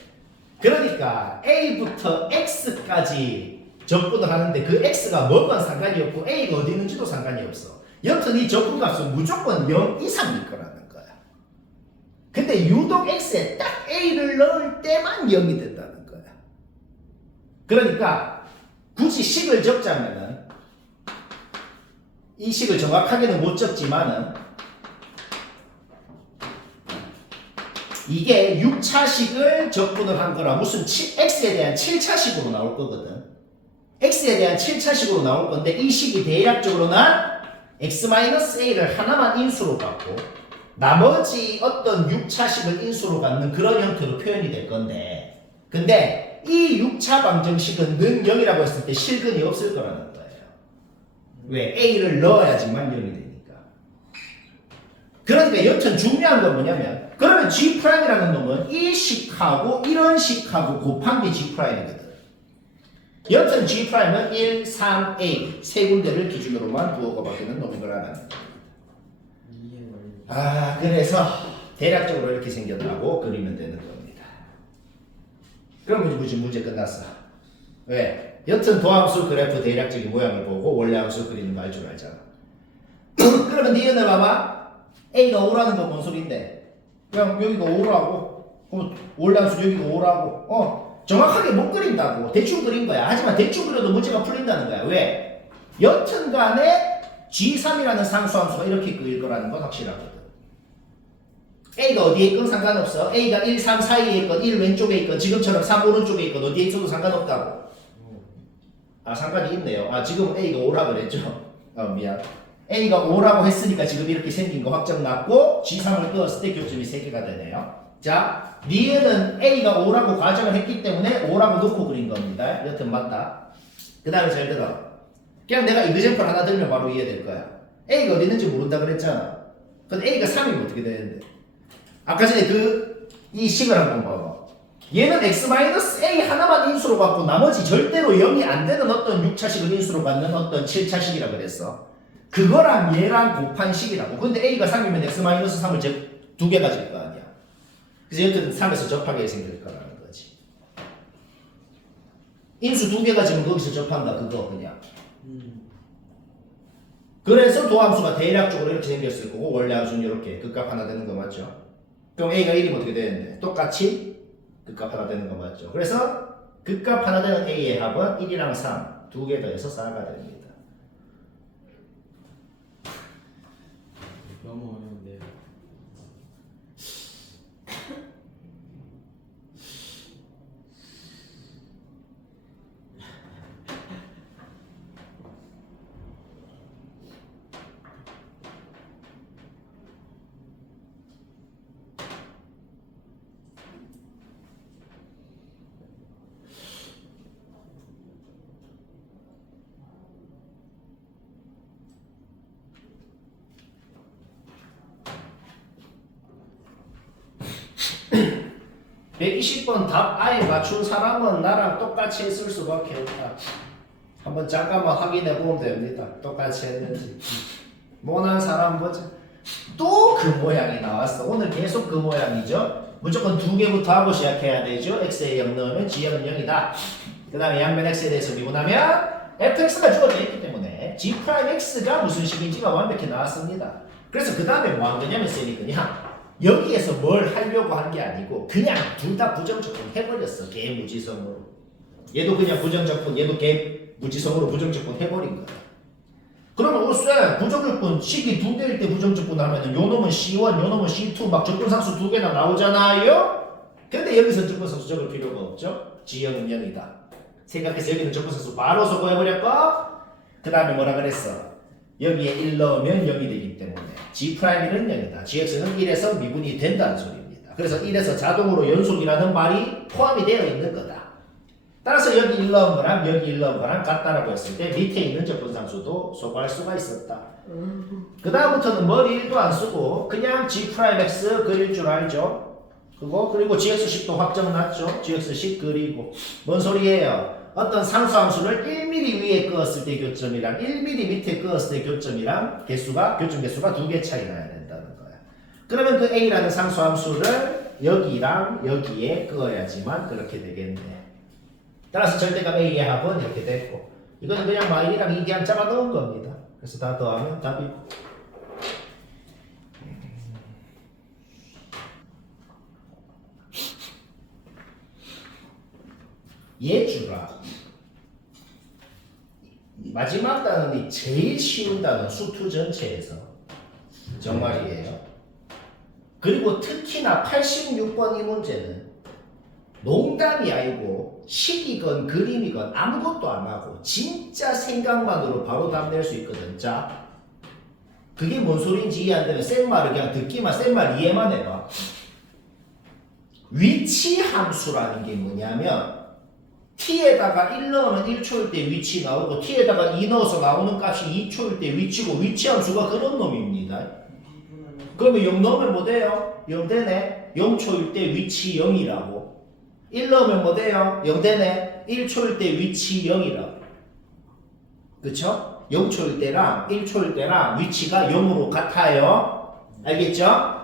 그러니까 a부터 x까지 접근을 하는데 그 x가 뭐건 상관이 없고 a가 어디 있는지도 상관이 없어. 여튼 이 접근값은 무조건 0 이상일 거라는 거야. 근데 유독 x에 딱 a를 넣을 때만 0이 된다는 거야. 그러니까 굳이 식을 적자면은 이 식을 정확하게는 못 적지만은 이게 6차식을 적분을 한 거라 무슨 x에 대한 7차식으로 나올 거거든. x에 대한 7차식으로 나올 건데 이 식이 대략적으로는 x-a를 하나만 인수로 갖고 나머지 어떤 6차식을 인수로 갖는 그런 형태로 표현이 될 건데 근데 이 6차 방정식은 는 0이라고 했을 때 실근이 없을 거라는 거예요. 왜? a를 넣어야지만 0이 되니까. 그러니까 여튼 중요한 건 뭐냐면 그러면 g'이라는 놈은 이 식하고 이런 식하고 곱한 게 g'이거든. 여튼 g'은 1, 3, a 세 군데를 기준으로만 부호가 바뀌는 놈인 걸 알아야 됩니다. 그래서 대략적으로 이렇게 생겼다고 그리면 되는 겁니다. 그럼 문제 끝났어. 왜? 여튼 도함수 그래프 대략적인 모양을 보고 원래 함수 그리는 거 알 줄 알잖아. 그러면 니은을 봐봐. a가 5라는 건 뭔 소린데? 그냥 여기가 5라고 원래 함수 여기가 5라고 정확하게 못 그린다고 대충 그린 거야. 하지만 대충 그려도 문제가 풀린다는 거야. 왜? 여튼 간에 G3이라는 상수함수가 이렇게 그릴 거라는 건 확실하거든. A가 어디에 있건 상관없어. A가 1, 3 사이에 있건 1 왼쪽에 있건 지금처럼 3 오른쪽에 있건 어디에 있어도 상관없다고. 상관이 있네요. 지금 A가 5라 그랬죠? 미안. A가 5라고 했으니까 지금 이렇게 생긴 거 확정 났고 G3을 넣었을 때 교점이 3개가 되네요. 자, 니은은 A가 5라고 가정을 했기 때문에 5라고 놓고 그린 겁니다. 여튼 맞다. 그 다음에 잘 들어. 그냥 내가 이그젠플 하나 들면 바로 이해될 거야. A가 어디 있는지 모른다 그랬잖아. 근데 A가 3이면 어떻게 되는데? 아까 전에 이 식을 한번 봐봐. 얘는 x-a 하나만 인수로 갖고 나머지 절대로 0이 안 되는 어떤 6차식을 인수로 갖는 어떤 7차식이라 그랬어. 그거랑 얘랑 곱한 식이라고. 근데 A가 3이면 x-3을 두 개 가질 거 아니야. 그래서 여튼 3에서 접하게 생길 거라는 거지. 인수 두 개 가지면 거기서 접한다 그거 그냥. 그래서 도함수가 대략적으로 이렇게 생겼을 거고 원래 함수는 이렇게 극값 하나 되는 거 맞죠? 그럼 A가 1이면 어떻게 되는데? 똑같이 극값 하나 되는 거 맞죠? 그래서 극값 하나 되는 A의 합은 1이랑 3 두 개 더해서 4가 됩니다. 너무 어려운데요. (120번) 답 아예 맞춘 사람은 나랑 똑같이 했을 수밖에 없다. 한번 잠깐만 확인해 보면 됩니다. 똑같이 했는지. 못한 사람 보자. 또 그 모양이 나왔어. 오늘 계속 그 모양이죠. 무조건 두 개부터 하고 시작해야 되죠. x에 0 넣으면 g는 0이다. 그 다음에 양면 x에 대해서 미분하면 fx가 주어져 있기 때문에 g'x가 무슨 식인지가 완벽히 나왔습니다. 그래서 그 다음에 뭐 한 거냐면 쌤이 그냥 여기에서 뭘 하려고 한 게 아니고 그냥 둘 다 부정적분 해버렸어. 개무지성으로. 얘도 그냥 부정적분, 얘도 개무지성으로 부정적분 해버린 거야. 그러면 쌤 부정적분 식이 두 개일 때 부정적분 하면은 요 놈은 C1, 요 놈은 C2 막 적분상수 두 개나 나오잖아요. 근데 여기서 적분상수 적을 필요가 없죠. G형은 0이다. 생각해서 여기는 적분상수 바로 소거해버렸고 그 다음에 뭐라 그랬어? 여기에 1 넣으면 0이 되기 때문에 G'는 0이다. GX는 1에서 미분이 된다는 소리입니다. 그래서 1에서 자동으로 연속이라는 말이 포함이 되어 있는 거다. 따라서 여기 1 넣은 거랑 여기 1 넣은 거랑 같다라고 했을 때 밑에 있는 적분상수도 소거할 수가 있었다. 그 다음부터는 머리 1도 안 쓰고 그냥 G'X 그릴 줄 알죠. 그리고 GX식도 확정 났죠. GX식 그리고 뭔 소리예요? 어떤 상수함수를 1mm 위에 그었을 때 교점이랑 1mm 밑에 그었을 때 교점 개수가 두 개 차이 나야 된다는 거야. 그러면 그 A라는 상수함수를 여기랑 여기에 그어야지만 그렇게 되겠네. 따라서 절대값 A의 합은 이렇게 됐고 이거는 그냥 마일이랑 이기한 잡아 넣은 겁니다. 그래서 다 더하면 답이 예주라. 마지막 단원이 제일 쉬운 단원 수투 전체에서 정말이에요. 그리고 특히나 86번 이 문제는 농담이 아니고 식이건 그림이건 아무것도 안 하고 진짜 생각만으로 바로 답 낼 수 있거든. 자, 그게 뭔 소리인지 이해 안 되면 쌤 말을 그냥 듣기만, 쌤 말 이해만 해봐. 위치 함수라는 게 뭐냐면 t에다가 1 넣으면 1초일 때 위치 나오고 t에다가 2 넣어서 나오는 값이 2초일 때 위치고 위치 함수가 그런 놈입니다. 그러면 0 넣으면 뭐 돼요? 0 되네. 0초일 때 위치 0이라고. 1 넣으면 뭐 돼요? 0 되네. 1초일 때 위치 0이라고. 그쵸? 0초일 때랑 1초일 때랑 위치가 0으로 같아요. 알겠죠?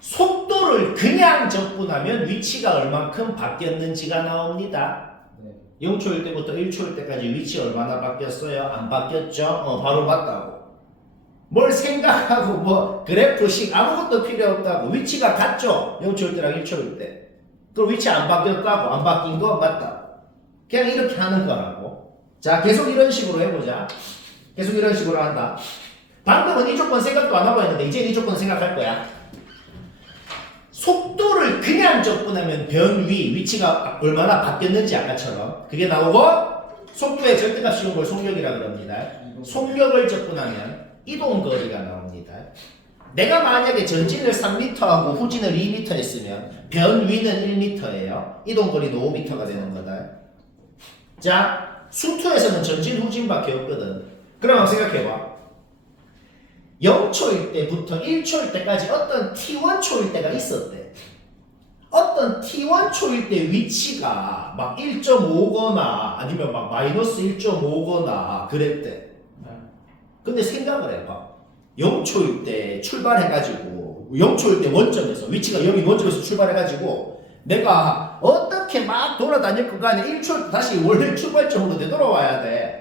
속도를 그냥 적분하면 위치가 얼만큼 바뀌었는지가 나옵니다. 네. 0초일 때부터 1초일 때까지 위치 얼마나 바뀌었어요? 안 바뀌었죠? 바로 봤다고. 뭘 생각하고 뭐 그래프식 아무것도 필요 없다고. 위치가 같죠? 0초일 때랑 1초일 때. 그럼 위치 안 바뀌었다고. 안 바뀐 거 맞다. 그냥 이렇게 하는 거라고. 자, 계속 이런 식으로 해보자. 계속 이런 식으로 한다. 방금은 이 조건 생각도 안 하고 했는데 이제 이 조건 생각할 거야. 속도를 그냥 적분하면 변 위치가 얼마나 바뀌었는지 아까처럼 그게 나오고 속도의 절대값 씌운 걸 속력이라 그럽니다. 속력을 적분하면 이동거리가 나옵니다. 내가 만약에 전진을 3m하고 후진을 2m 했으면 변 위는 1m예요. 이동거리도 5m가 되는 거다. 자, 수투에서는 전진 후진밖에 없거든. 그럼 생각해봐. 0초일 때부터 1초일 때까지 어떤 t1초일 때가 있었대. 어떤 t1초일 때 위치가 막 1.5거나 아니면 막 마이너스 1.5거나 그랬대. 근데 생각을 해봐. 0초일 때 출발해가지고 0초일 때 원점에서 위치가 0인 원점에서 출발해가지고 내가 어떻게 막 돌아다닐 것 간에 1초일 때 다시 원래 출발점으로 되돌아와야 돼.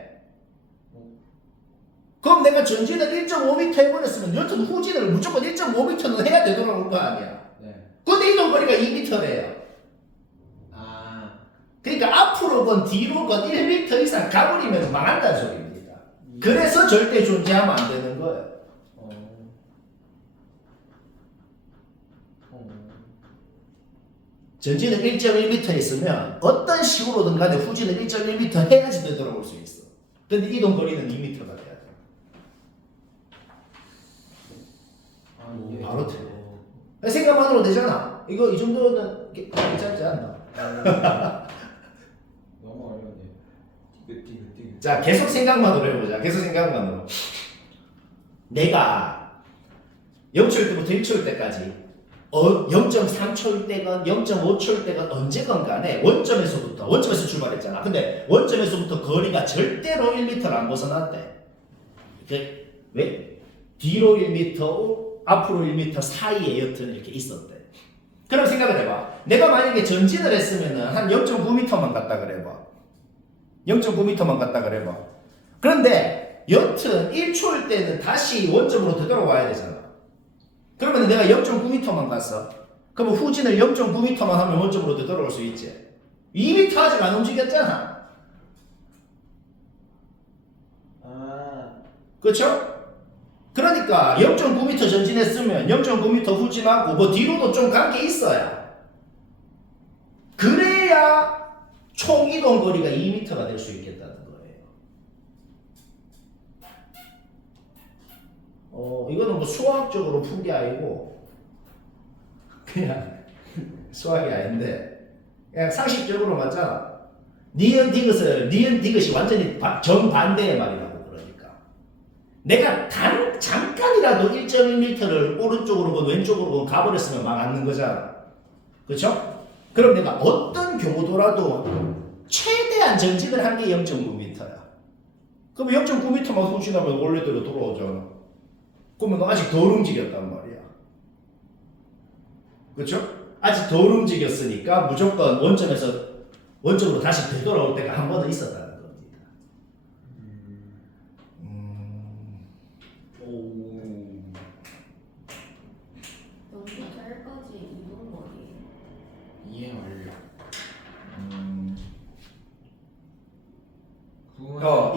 그럼 내가 전진을 1.5m 해버렸으면 여튼 후진을 무조건 1.5m는 해야 되돌아올 거 아니야. 네. 근데 이동거리가 2m래요. 아. 그러니까 앞으로건 뒤로건 1m 이상 가버리면 망한다는 소리입니다. 그래서 절대 존재하면 안 되는 거예요. 전진은 1.1m 있으면 어떤 식으로든 간에 후진을 1.1m 해야지 되돌아올 수 있어. 근데 이동거리는 2m가 돼야 돼. 바로 돼. 생각만으로 되잖아. 이거 이 정도는 괜찮지 않나? 너무 어려운데. 티그. 자, 계속 생각만으로 해보자. 계속 생각만으로. 내가 0초일 때부터 1초일 때까지 0.3초일 때건 0.5초일 때건 언제건 간에 원점에서 출발했잖아. 근데 원점에서부터 거리가 절대로 1m를 안 벗어났대. 왜? 뒤로 1m, 앞으로 1m 사이에 여튼 이렇게 있었대. 그럼 생각을 해봐. 내가 만약에 전진을 했으면은 한 0.9m만 갔다 그래봐. 0.9m만 갔다 그래봐. 그런데 여튼 1초일 때는 다시 원점으로 되돌아와야 되잖아. 그러면 내가 0.9m만 갔어. 그러면 후진을 0.9m만 하면 원점으로 되돌아올 수 있지. 2m 아직 안 움직였잖아. 아. 그렇죠? 그러니까 0.9m 전진했으면 0.9m 후진하고 뭐 뒤로도 좀 간 게 있어야. 그래야 총 이동 거리가 2m가 될 수 있겠다는 거예요. 이거는 뭐 수학적으로 푼 게 아니고 그냥 수학이 아닌데 그냥 상식적으로 맞잖아. 니은 디귿이 완전히 정반대의 말이라고. 그러니까 내가 잠깐이라도 1.1m를 오른쪽으로건 왼쪽으로건 가버렸으면 망하는 거잖아. 그렇죠? 그럼 내가 어떤 경우더라도 최대한 전진을 한 게 0.9m야. 그럼 0.9m만 후진하면 원래대로 돌아오잖아. 그러면 아직 덜 움직였단 말이야. 그렇죠? 아직 덜 움직였으니까 무조건 원점으로 다시 되돌아올 때가 한 번은 있었다는 겁니다. 오. 여기까지 이동 거리. 이해 완료.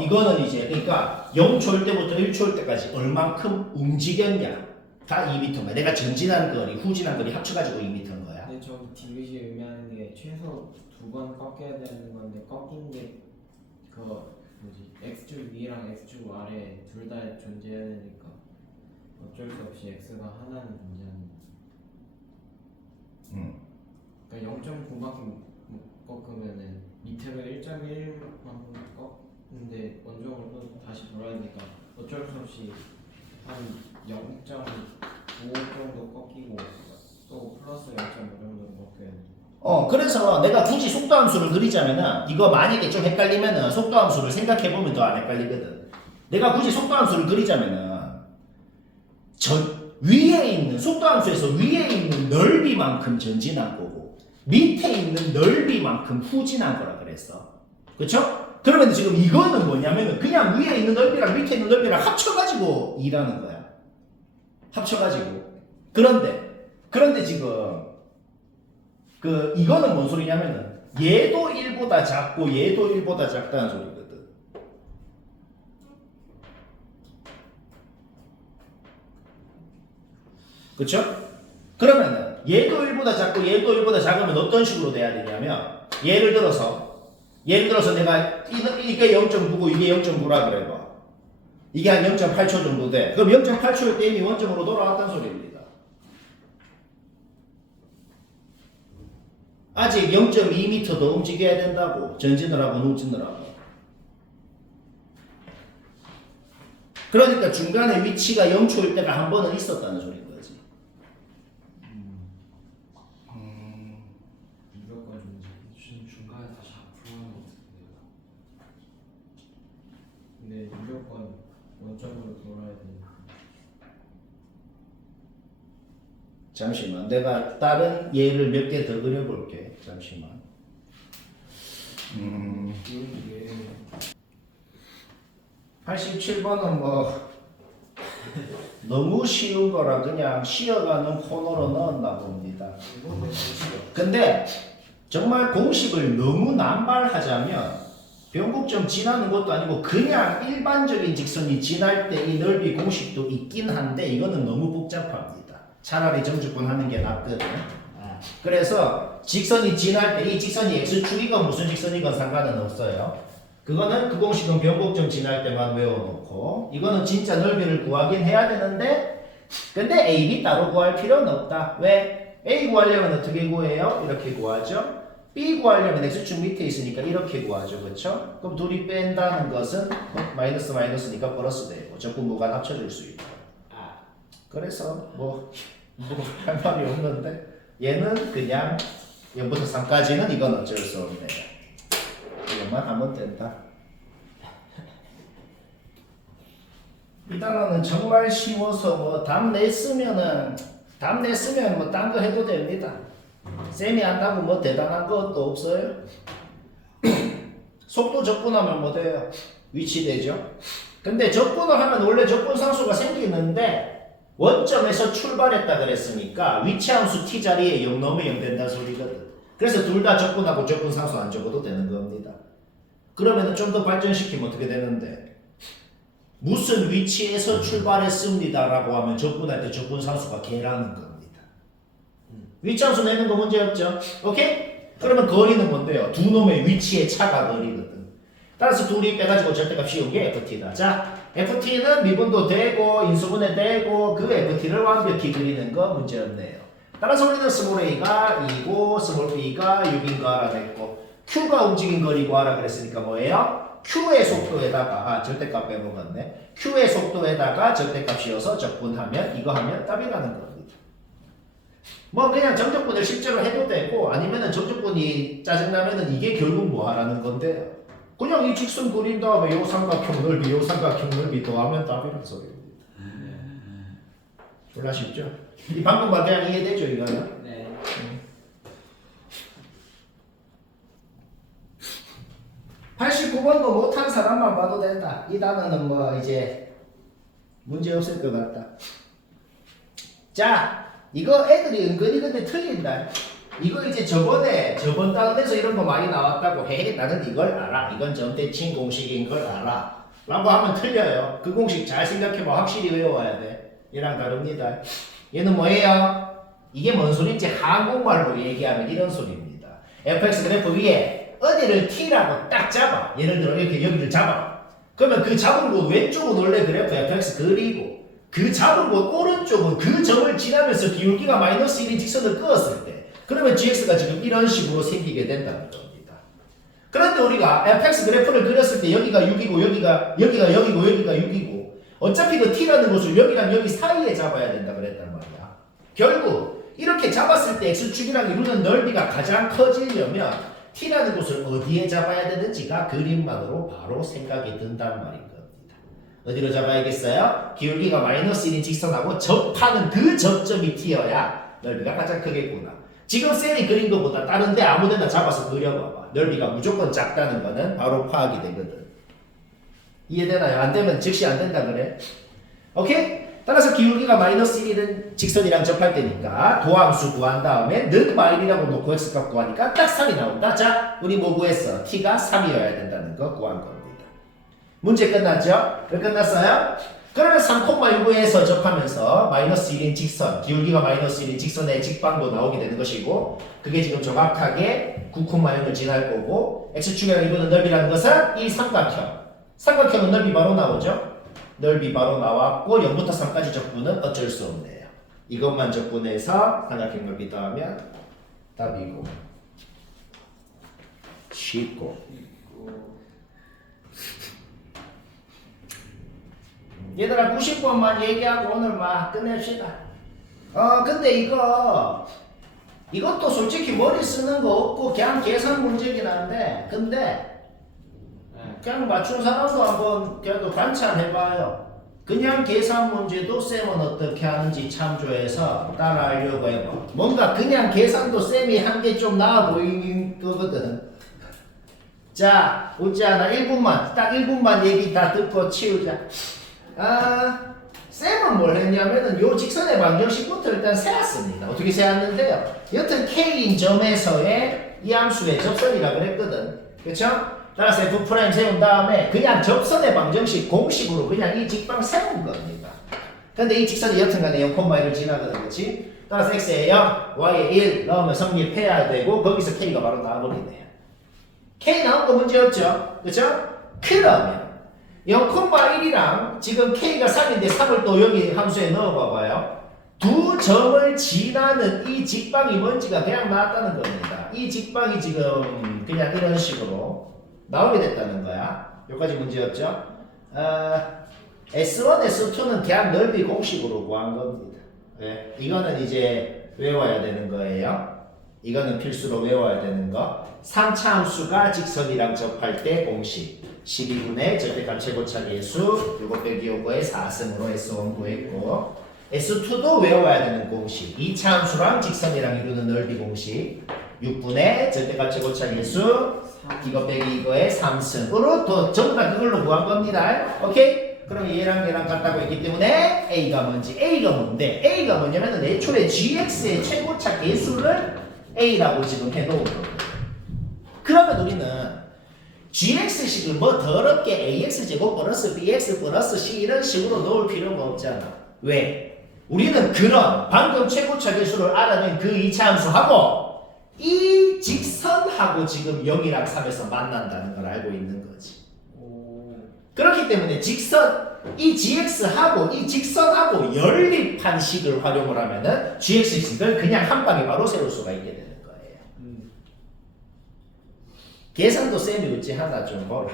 이거는 이제 그러니까 0초일 때부터 1초일 때까지 얼만큼 움직였냐 다 2m인가. 내가 전진한 거리, 후진한 거리 합쳐가지고 2m인 거야. 근데 저기 디귿이 의미하는 게 최소 2번 꺾여야 되는 건데 꺾인 게 그 뭐지 x축 위랑 x축 아래 둘 다 존재해야 되니까 어쩔 수 없이 x가 하나는 존재하는. 그러니까 0.9만큼 못 꺾으면은 밑으로 1.1만큼 꺾는데 원점으로 또 다시 돌아야 되니까 어쩔 수 없이 한 0.95 정도 꺾이고 또 플러스 0.5 정도 꺾여야 돼. 그래서 내가 굳이 속도함수를 그리자면은 이거 만약에 좀 헷갈리면은 속도함수를 생각해보면 더 안 헷갈리거든. 내가 굳이 속도함수를 그리자면은 위에 있는 속도함수에서 위에 있는 넓이만큼 전진한 거고 밑에 있는 넓이만큼 후진한 거라 그랬어. 그쵸? 그러면 지금 이거는 뭐냐면은 그냥 위에 있는 넓이랑 밑에 있는 넓이랑 합쳐가지고 일하는 거야. 합쳐가지고. 그런데 지금 이거는 뭔 소리냐면은 얘도 1보다 작고 얘도 1보다 작다는 소리거든. 그쵸? 그러면은 얘도 1보다 작고 얘도 1보다 작으면 어떤 식으로 돼야 되냐면 예를 들어서 내가 이게 0.9고 이게 0.9라 그래봐. 이게 한 0.8초 정도 돼. 그럼 0.8초일 때 이미 원점으로 돌아왔다는 소리입니다. 아직 0.2m 더 움직여야 된다고. 전진을 하고 후진을 하고. 그러니까 중간에 위치가 0초일 때가 한 번은 있었다는 소리인 거지. 이것과 중간에 다시 앞으로 하는 거 같은데요. 근데 무조건 원점으로 돌아야 돼. 잠시만. 내가 다른 예를 몇 개 더 그려볼게. 잠시만. 이게 87번은 뭐 너무 쉬운 거라 그냥 쉬어가는 코너로 넣었나 봅니다. 근데 정말 공식을 너무 남발하자면 변곡점 지나는 것도 아니고 그냥 일반적인 직선이 지날 때 이 넓이 공식도 있긴 한데 이거는 너무 복잡합니다. 차라리 정주권 하는 게 낫거든. 그래서 직선이 지날 때 이 직선이 x축이건 무슨 직선이건 상관은 없어요. 그거는 그 공식은 변곡점 지날 때만 외워놓고 이거는 진짜 넓이를 구하긴 해야 되는데 근데 A, B 따로 구할 필요는 없다. 왜? A 구하려면 어떻게 구해요? 이렇게 구하죠. B 구하려면 x축 밑에 있으니까 이렇게 구하죠. 그렇죠? 그럼 둘이 뺀다는 것은 마이너스니까 플러스 되고 적분 무관 합쳐줄 수 있고 그래서 뭐 할 말이 없는데 얘는 그냥 0부터 3까지는 이건 어쩔 수 없네요. 이것만 하면 된다. 이 단어는 정말 쉬워서 뭐 답 냈으면 뭐 딴 거 해도 됩니다. 쌤이 한다고 뭐 대단한 것도 없어요. 속도 적분하면 뭐 돼요? 위치 되죠. 근데 적분을 하면 원래 적분상수가 생기는데 원점에서 출발했다 그랬으니까 위치함수 t 자리에 0 넣으면 0 된다는 소리거든. 그래서 둘 다 적분하고 적분상수 안 적어도 되는 겁니다. 그러면 좀 더 발전시키면 어떻게 되는데 무슨 위치에서 출발했습니다 라고 하면 적분할 때 적분상수가 개라는 겁니다. 위치함수 내는 거 문제 없죠? 오케이? 그러면 거리는 뭔데요? 두 놈의 위치의 차가 거리거든. 따라서 둘이 빼가지고 절대값 씌운 게 FT다. 자, FT는 미분도 되고 인수분해 되고 그 FT를 완벽히 그리는 거 문제 없네요. 따라서 우리는 스몰 a가 2고 스몰 b가 6인 거 알아냈고 Q가 움직인 거리고 알아 그랬으니까 뭐예요? Q의 속도에다가 절대값 빼먹었네. Q의 속도에다가 절대값 씌워서 적분하면 이거 하면 답이라는 겁니다. 뭐 그냥 정적분을 실제로 해도 되고 아니면은 정적분이 짜증나면은 이게 결국 뭐 하라는 건데요. 그냥 이 직선 그린 다음에 요 삼각형 넓이 요 삼각형 넓이 더하면 답이라는 소리입니다. 졸라 쉽죠? 이 방금만 그냥 이해되죠 이거요? 네. 89번도 못한 사람만 봐도 된다. 이 단어는 뭐 이제 문제 없을 것 같다. 자, 이거 애들이 은근히 근데 틀린다. 이거 이제 저번 단원에서 이런 거 많이 나왔다고 해. 나는 이걸 알아. 이건 점대칭 공식인 걸 알아. 라고 하면 틀려요. 그 공식 잘 생각해봐. 확실히 외워야 돼. 얘랑 다릅니다. 얘는 뭐예요? 이게 뭔 소리인지 한국말로 얘기하면 이런 소리입니다. fx 그래프 위에 어디를 t라고 딱 잡아. 예를 들어 이렇게 여기를 잡아. 그러면 그 잡은 곳 왼쪽은 원래 그래프 fx 그리고 그 잡은 곳 오른쪽은 그 점을 지나면서 기울기가 마이너스 1인 직선을 그었을 때 그러면 gx가 지금 이런 식으로 생기게 된다는 겁니다. 그런데 우리가 fx 그래프를 그렸을 때 여기가 6이고 여기가 여기고 여기가 6이고 어차피 그 t라는 곳을 여기랑 여기 사이에 잡아야 된다 그랬단 말이야. 결국 이렇게 잡았을 때 x축이랑 이루는 넓이가 가장 커지려면 t라는 곳을 어디에 잡아야 되는지가 그림만으로 바로 생각이 든단 말인 겁니다. 어디로 잡아야겠어요? 기울기가 마이너스 1인 직선하고 접하는 그 접점이 t여야 넓이가 가장 크겠구나. 지금 쌤이 그린 것보다 다른 데 아무 데나 잡아서 그려봐봐. 넓이가 무조건 작다는 거는 바로 파악이 되거든. 이해되나요? 안 되면 즉시 안 된다 그래. 오케이? 따라서 기울기가 마이너스 1이는 직선이랑 접할 때니까 도함수 구한 다음에 는 마일이라고 놓고 x값 구하니까 딱 3이 나온다. 자, 우리 뭐 구했어? t가 3이어야 된다는 거 구한 겁니다. 문제 끝났죠? 왜 끝났어요? 그러면 3,6에서 접하면서 마이너스 1인 직선, 기울기가 마이너스 1인 직선의 직방도 나오게 되는 것이고 그게 지금 정확하게 9,0을 지날 거고 x축이랑 이거는 넓이라는 것은 이 삼각형은 넓이 바로 나오죠? 넓이 바로 나왔고 0부터 3까지 적분은 어쩔 수 없네요. 이것만 적분해서 삼각형 넓이 더하면 답이고 쉽고 얘들아 90번만 얘기하고 오늘 막 끝냅시다. 근데 이것도 솔직히 머리 쓰는 거 없고 그냥 계산 문제긴 한데 근데 그냥 맞춘 사람도 한번 그래도 관찰해봐요. 그냥 계산 문제도 쌤은 어떻게 하는지 참조해서 따라하려고 해봐. 뭔가 그냥 계산도 쌤이 한 게 좀 나아 보이는 거거든. 자, 웃지 않아. 1분만 딱 1분만 얘기 다 듣고 치우자. 쌤은 뭘 했냐면은 요 직선의 방정식부터 일단 세웠습니다. 어떻게 세웠는데요? 여튼 K인 점에서의 이 함수의 접선이라 그랬거든. 그쵸? 따라서 F' 세운 다음에 그냥 접선의 방정식 공식으로 그냥 이 직방 세운 겁니다. 근데 이 직선이 여튼간에 0,1을 지나거든. 그치? 따라서 X에 0, Y에 1 넣으면 성립해야 되고 거기서 K가 바로 나와버리네요. K 나온 거 문제 없죠? 그쵸? 그러면 0,1이랑 지금 K가 3인데 3을 또 여기 함수에 넣어봐봐요. 두 점을 지나는 이 직방이 뭔지가 그냥 나왔다는 겁니다. 이 직방이 지금 그냥 이런 식으로 나오게 됐다는 거야. 여기까지 문제 없죠? S1, S2는 그냥 넓이 공식으로 구한 겁니다. 네, 이거는 이제 외워야 되는 거예요. 이거는 필수로 외워야 되는 거. 3차 함수가 직선이랑 접할 때 공식. 12분의 절대값 최고차계 수 요거 빼기 요거의 4승으로 S1 구했고 S2도 외워야 되는 공식 이차함수랑 직선이랑 이루는 넓이 공식 6분의 절대값 최고차계 수 이거 빼기 이거의 3승으로 또 전부 다 그걸로 구한 겁니다. 오케이? 그럼 얘랑 얘랑 같다고 했기 때문에 A가 뭔지 A가 뭔데 A가 뭐냐면은 애초에 GX의 최고차 개수를 A라고 지금 해놓은 거거든요. 그러면 우리는 GX식을 뭐 더럽게 AX제곱 플러스 BX 플러스 C 이런 식으로 넣을 필요가 없잖아. 왜? 우리는 그런 방금 최고차 개수를 알아낸 그 이차함수하고 이 직선하고 지금 0이랑 3에서 만난다는 걸 알고 있는 거지. 오. 그렇기 때문에 직선 이 GX하고 이 직선하고 연립한 식을 활용을 하면은 GX식을 그냥 한 방에 바로 세울 수가 있게 되는 거예요. 계산도 쌤이 어찌 하나 좀 보라고.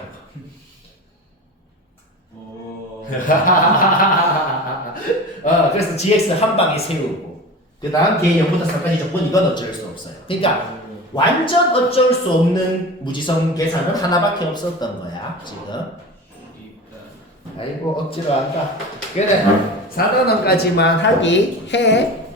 오. 그래서 GX 한 방에 세우고 그 다음 걔 0부터 3까지 조건 이건 어쩔 수 없어요. 그러니까 완전 어쩔 수 없는 무지성 계산은 하나밖에 없었던 거야 지금. 아이고 억지로 한다. 그래 4단원까지만 하기 해.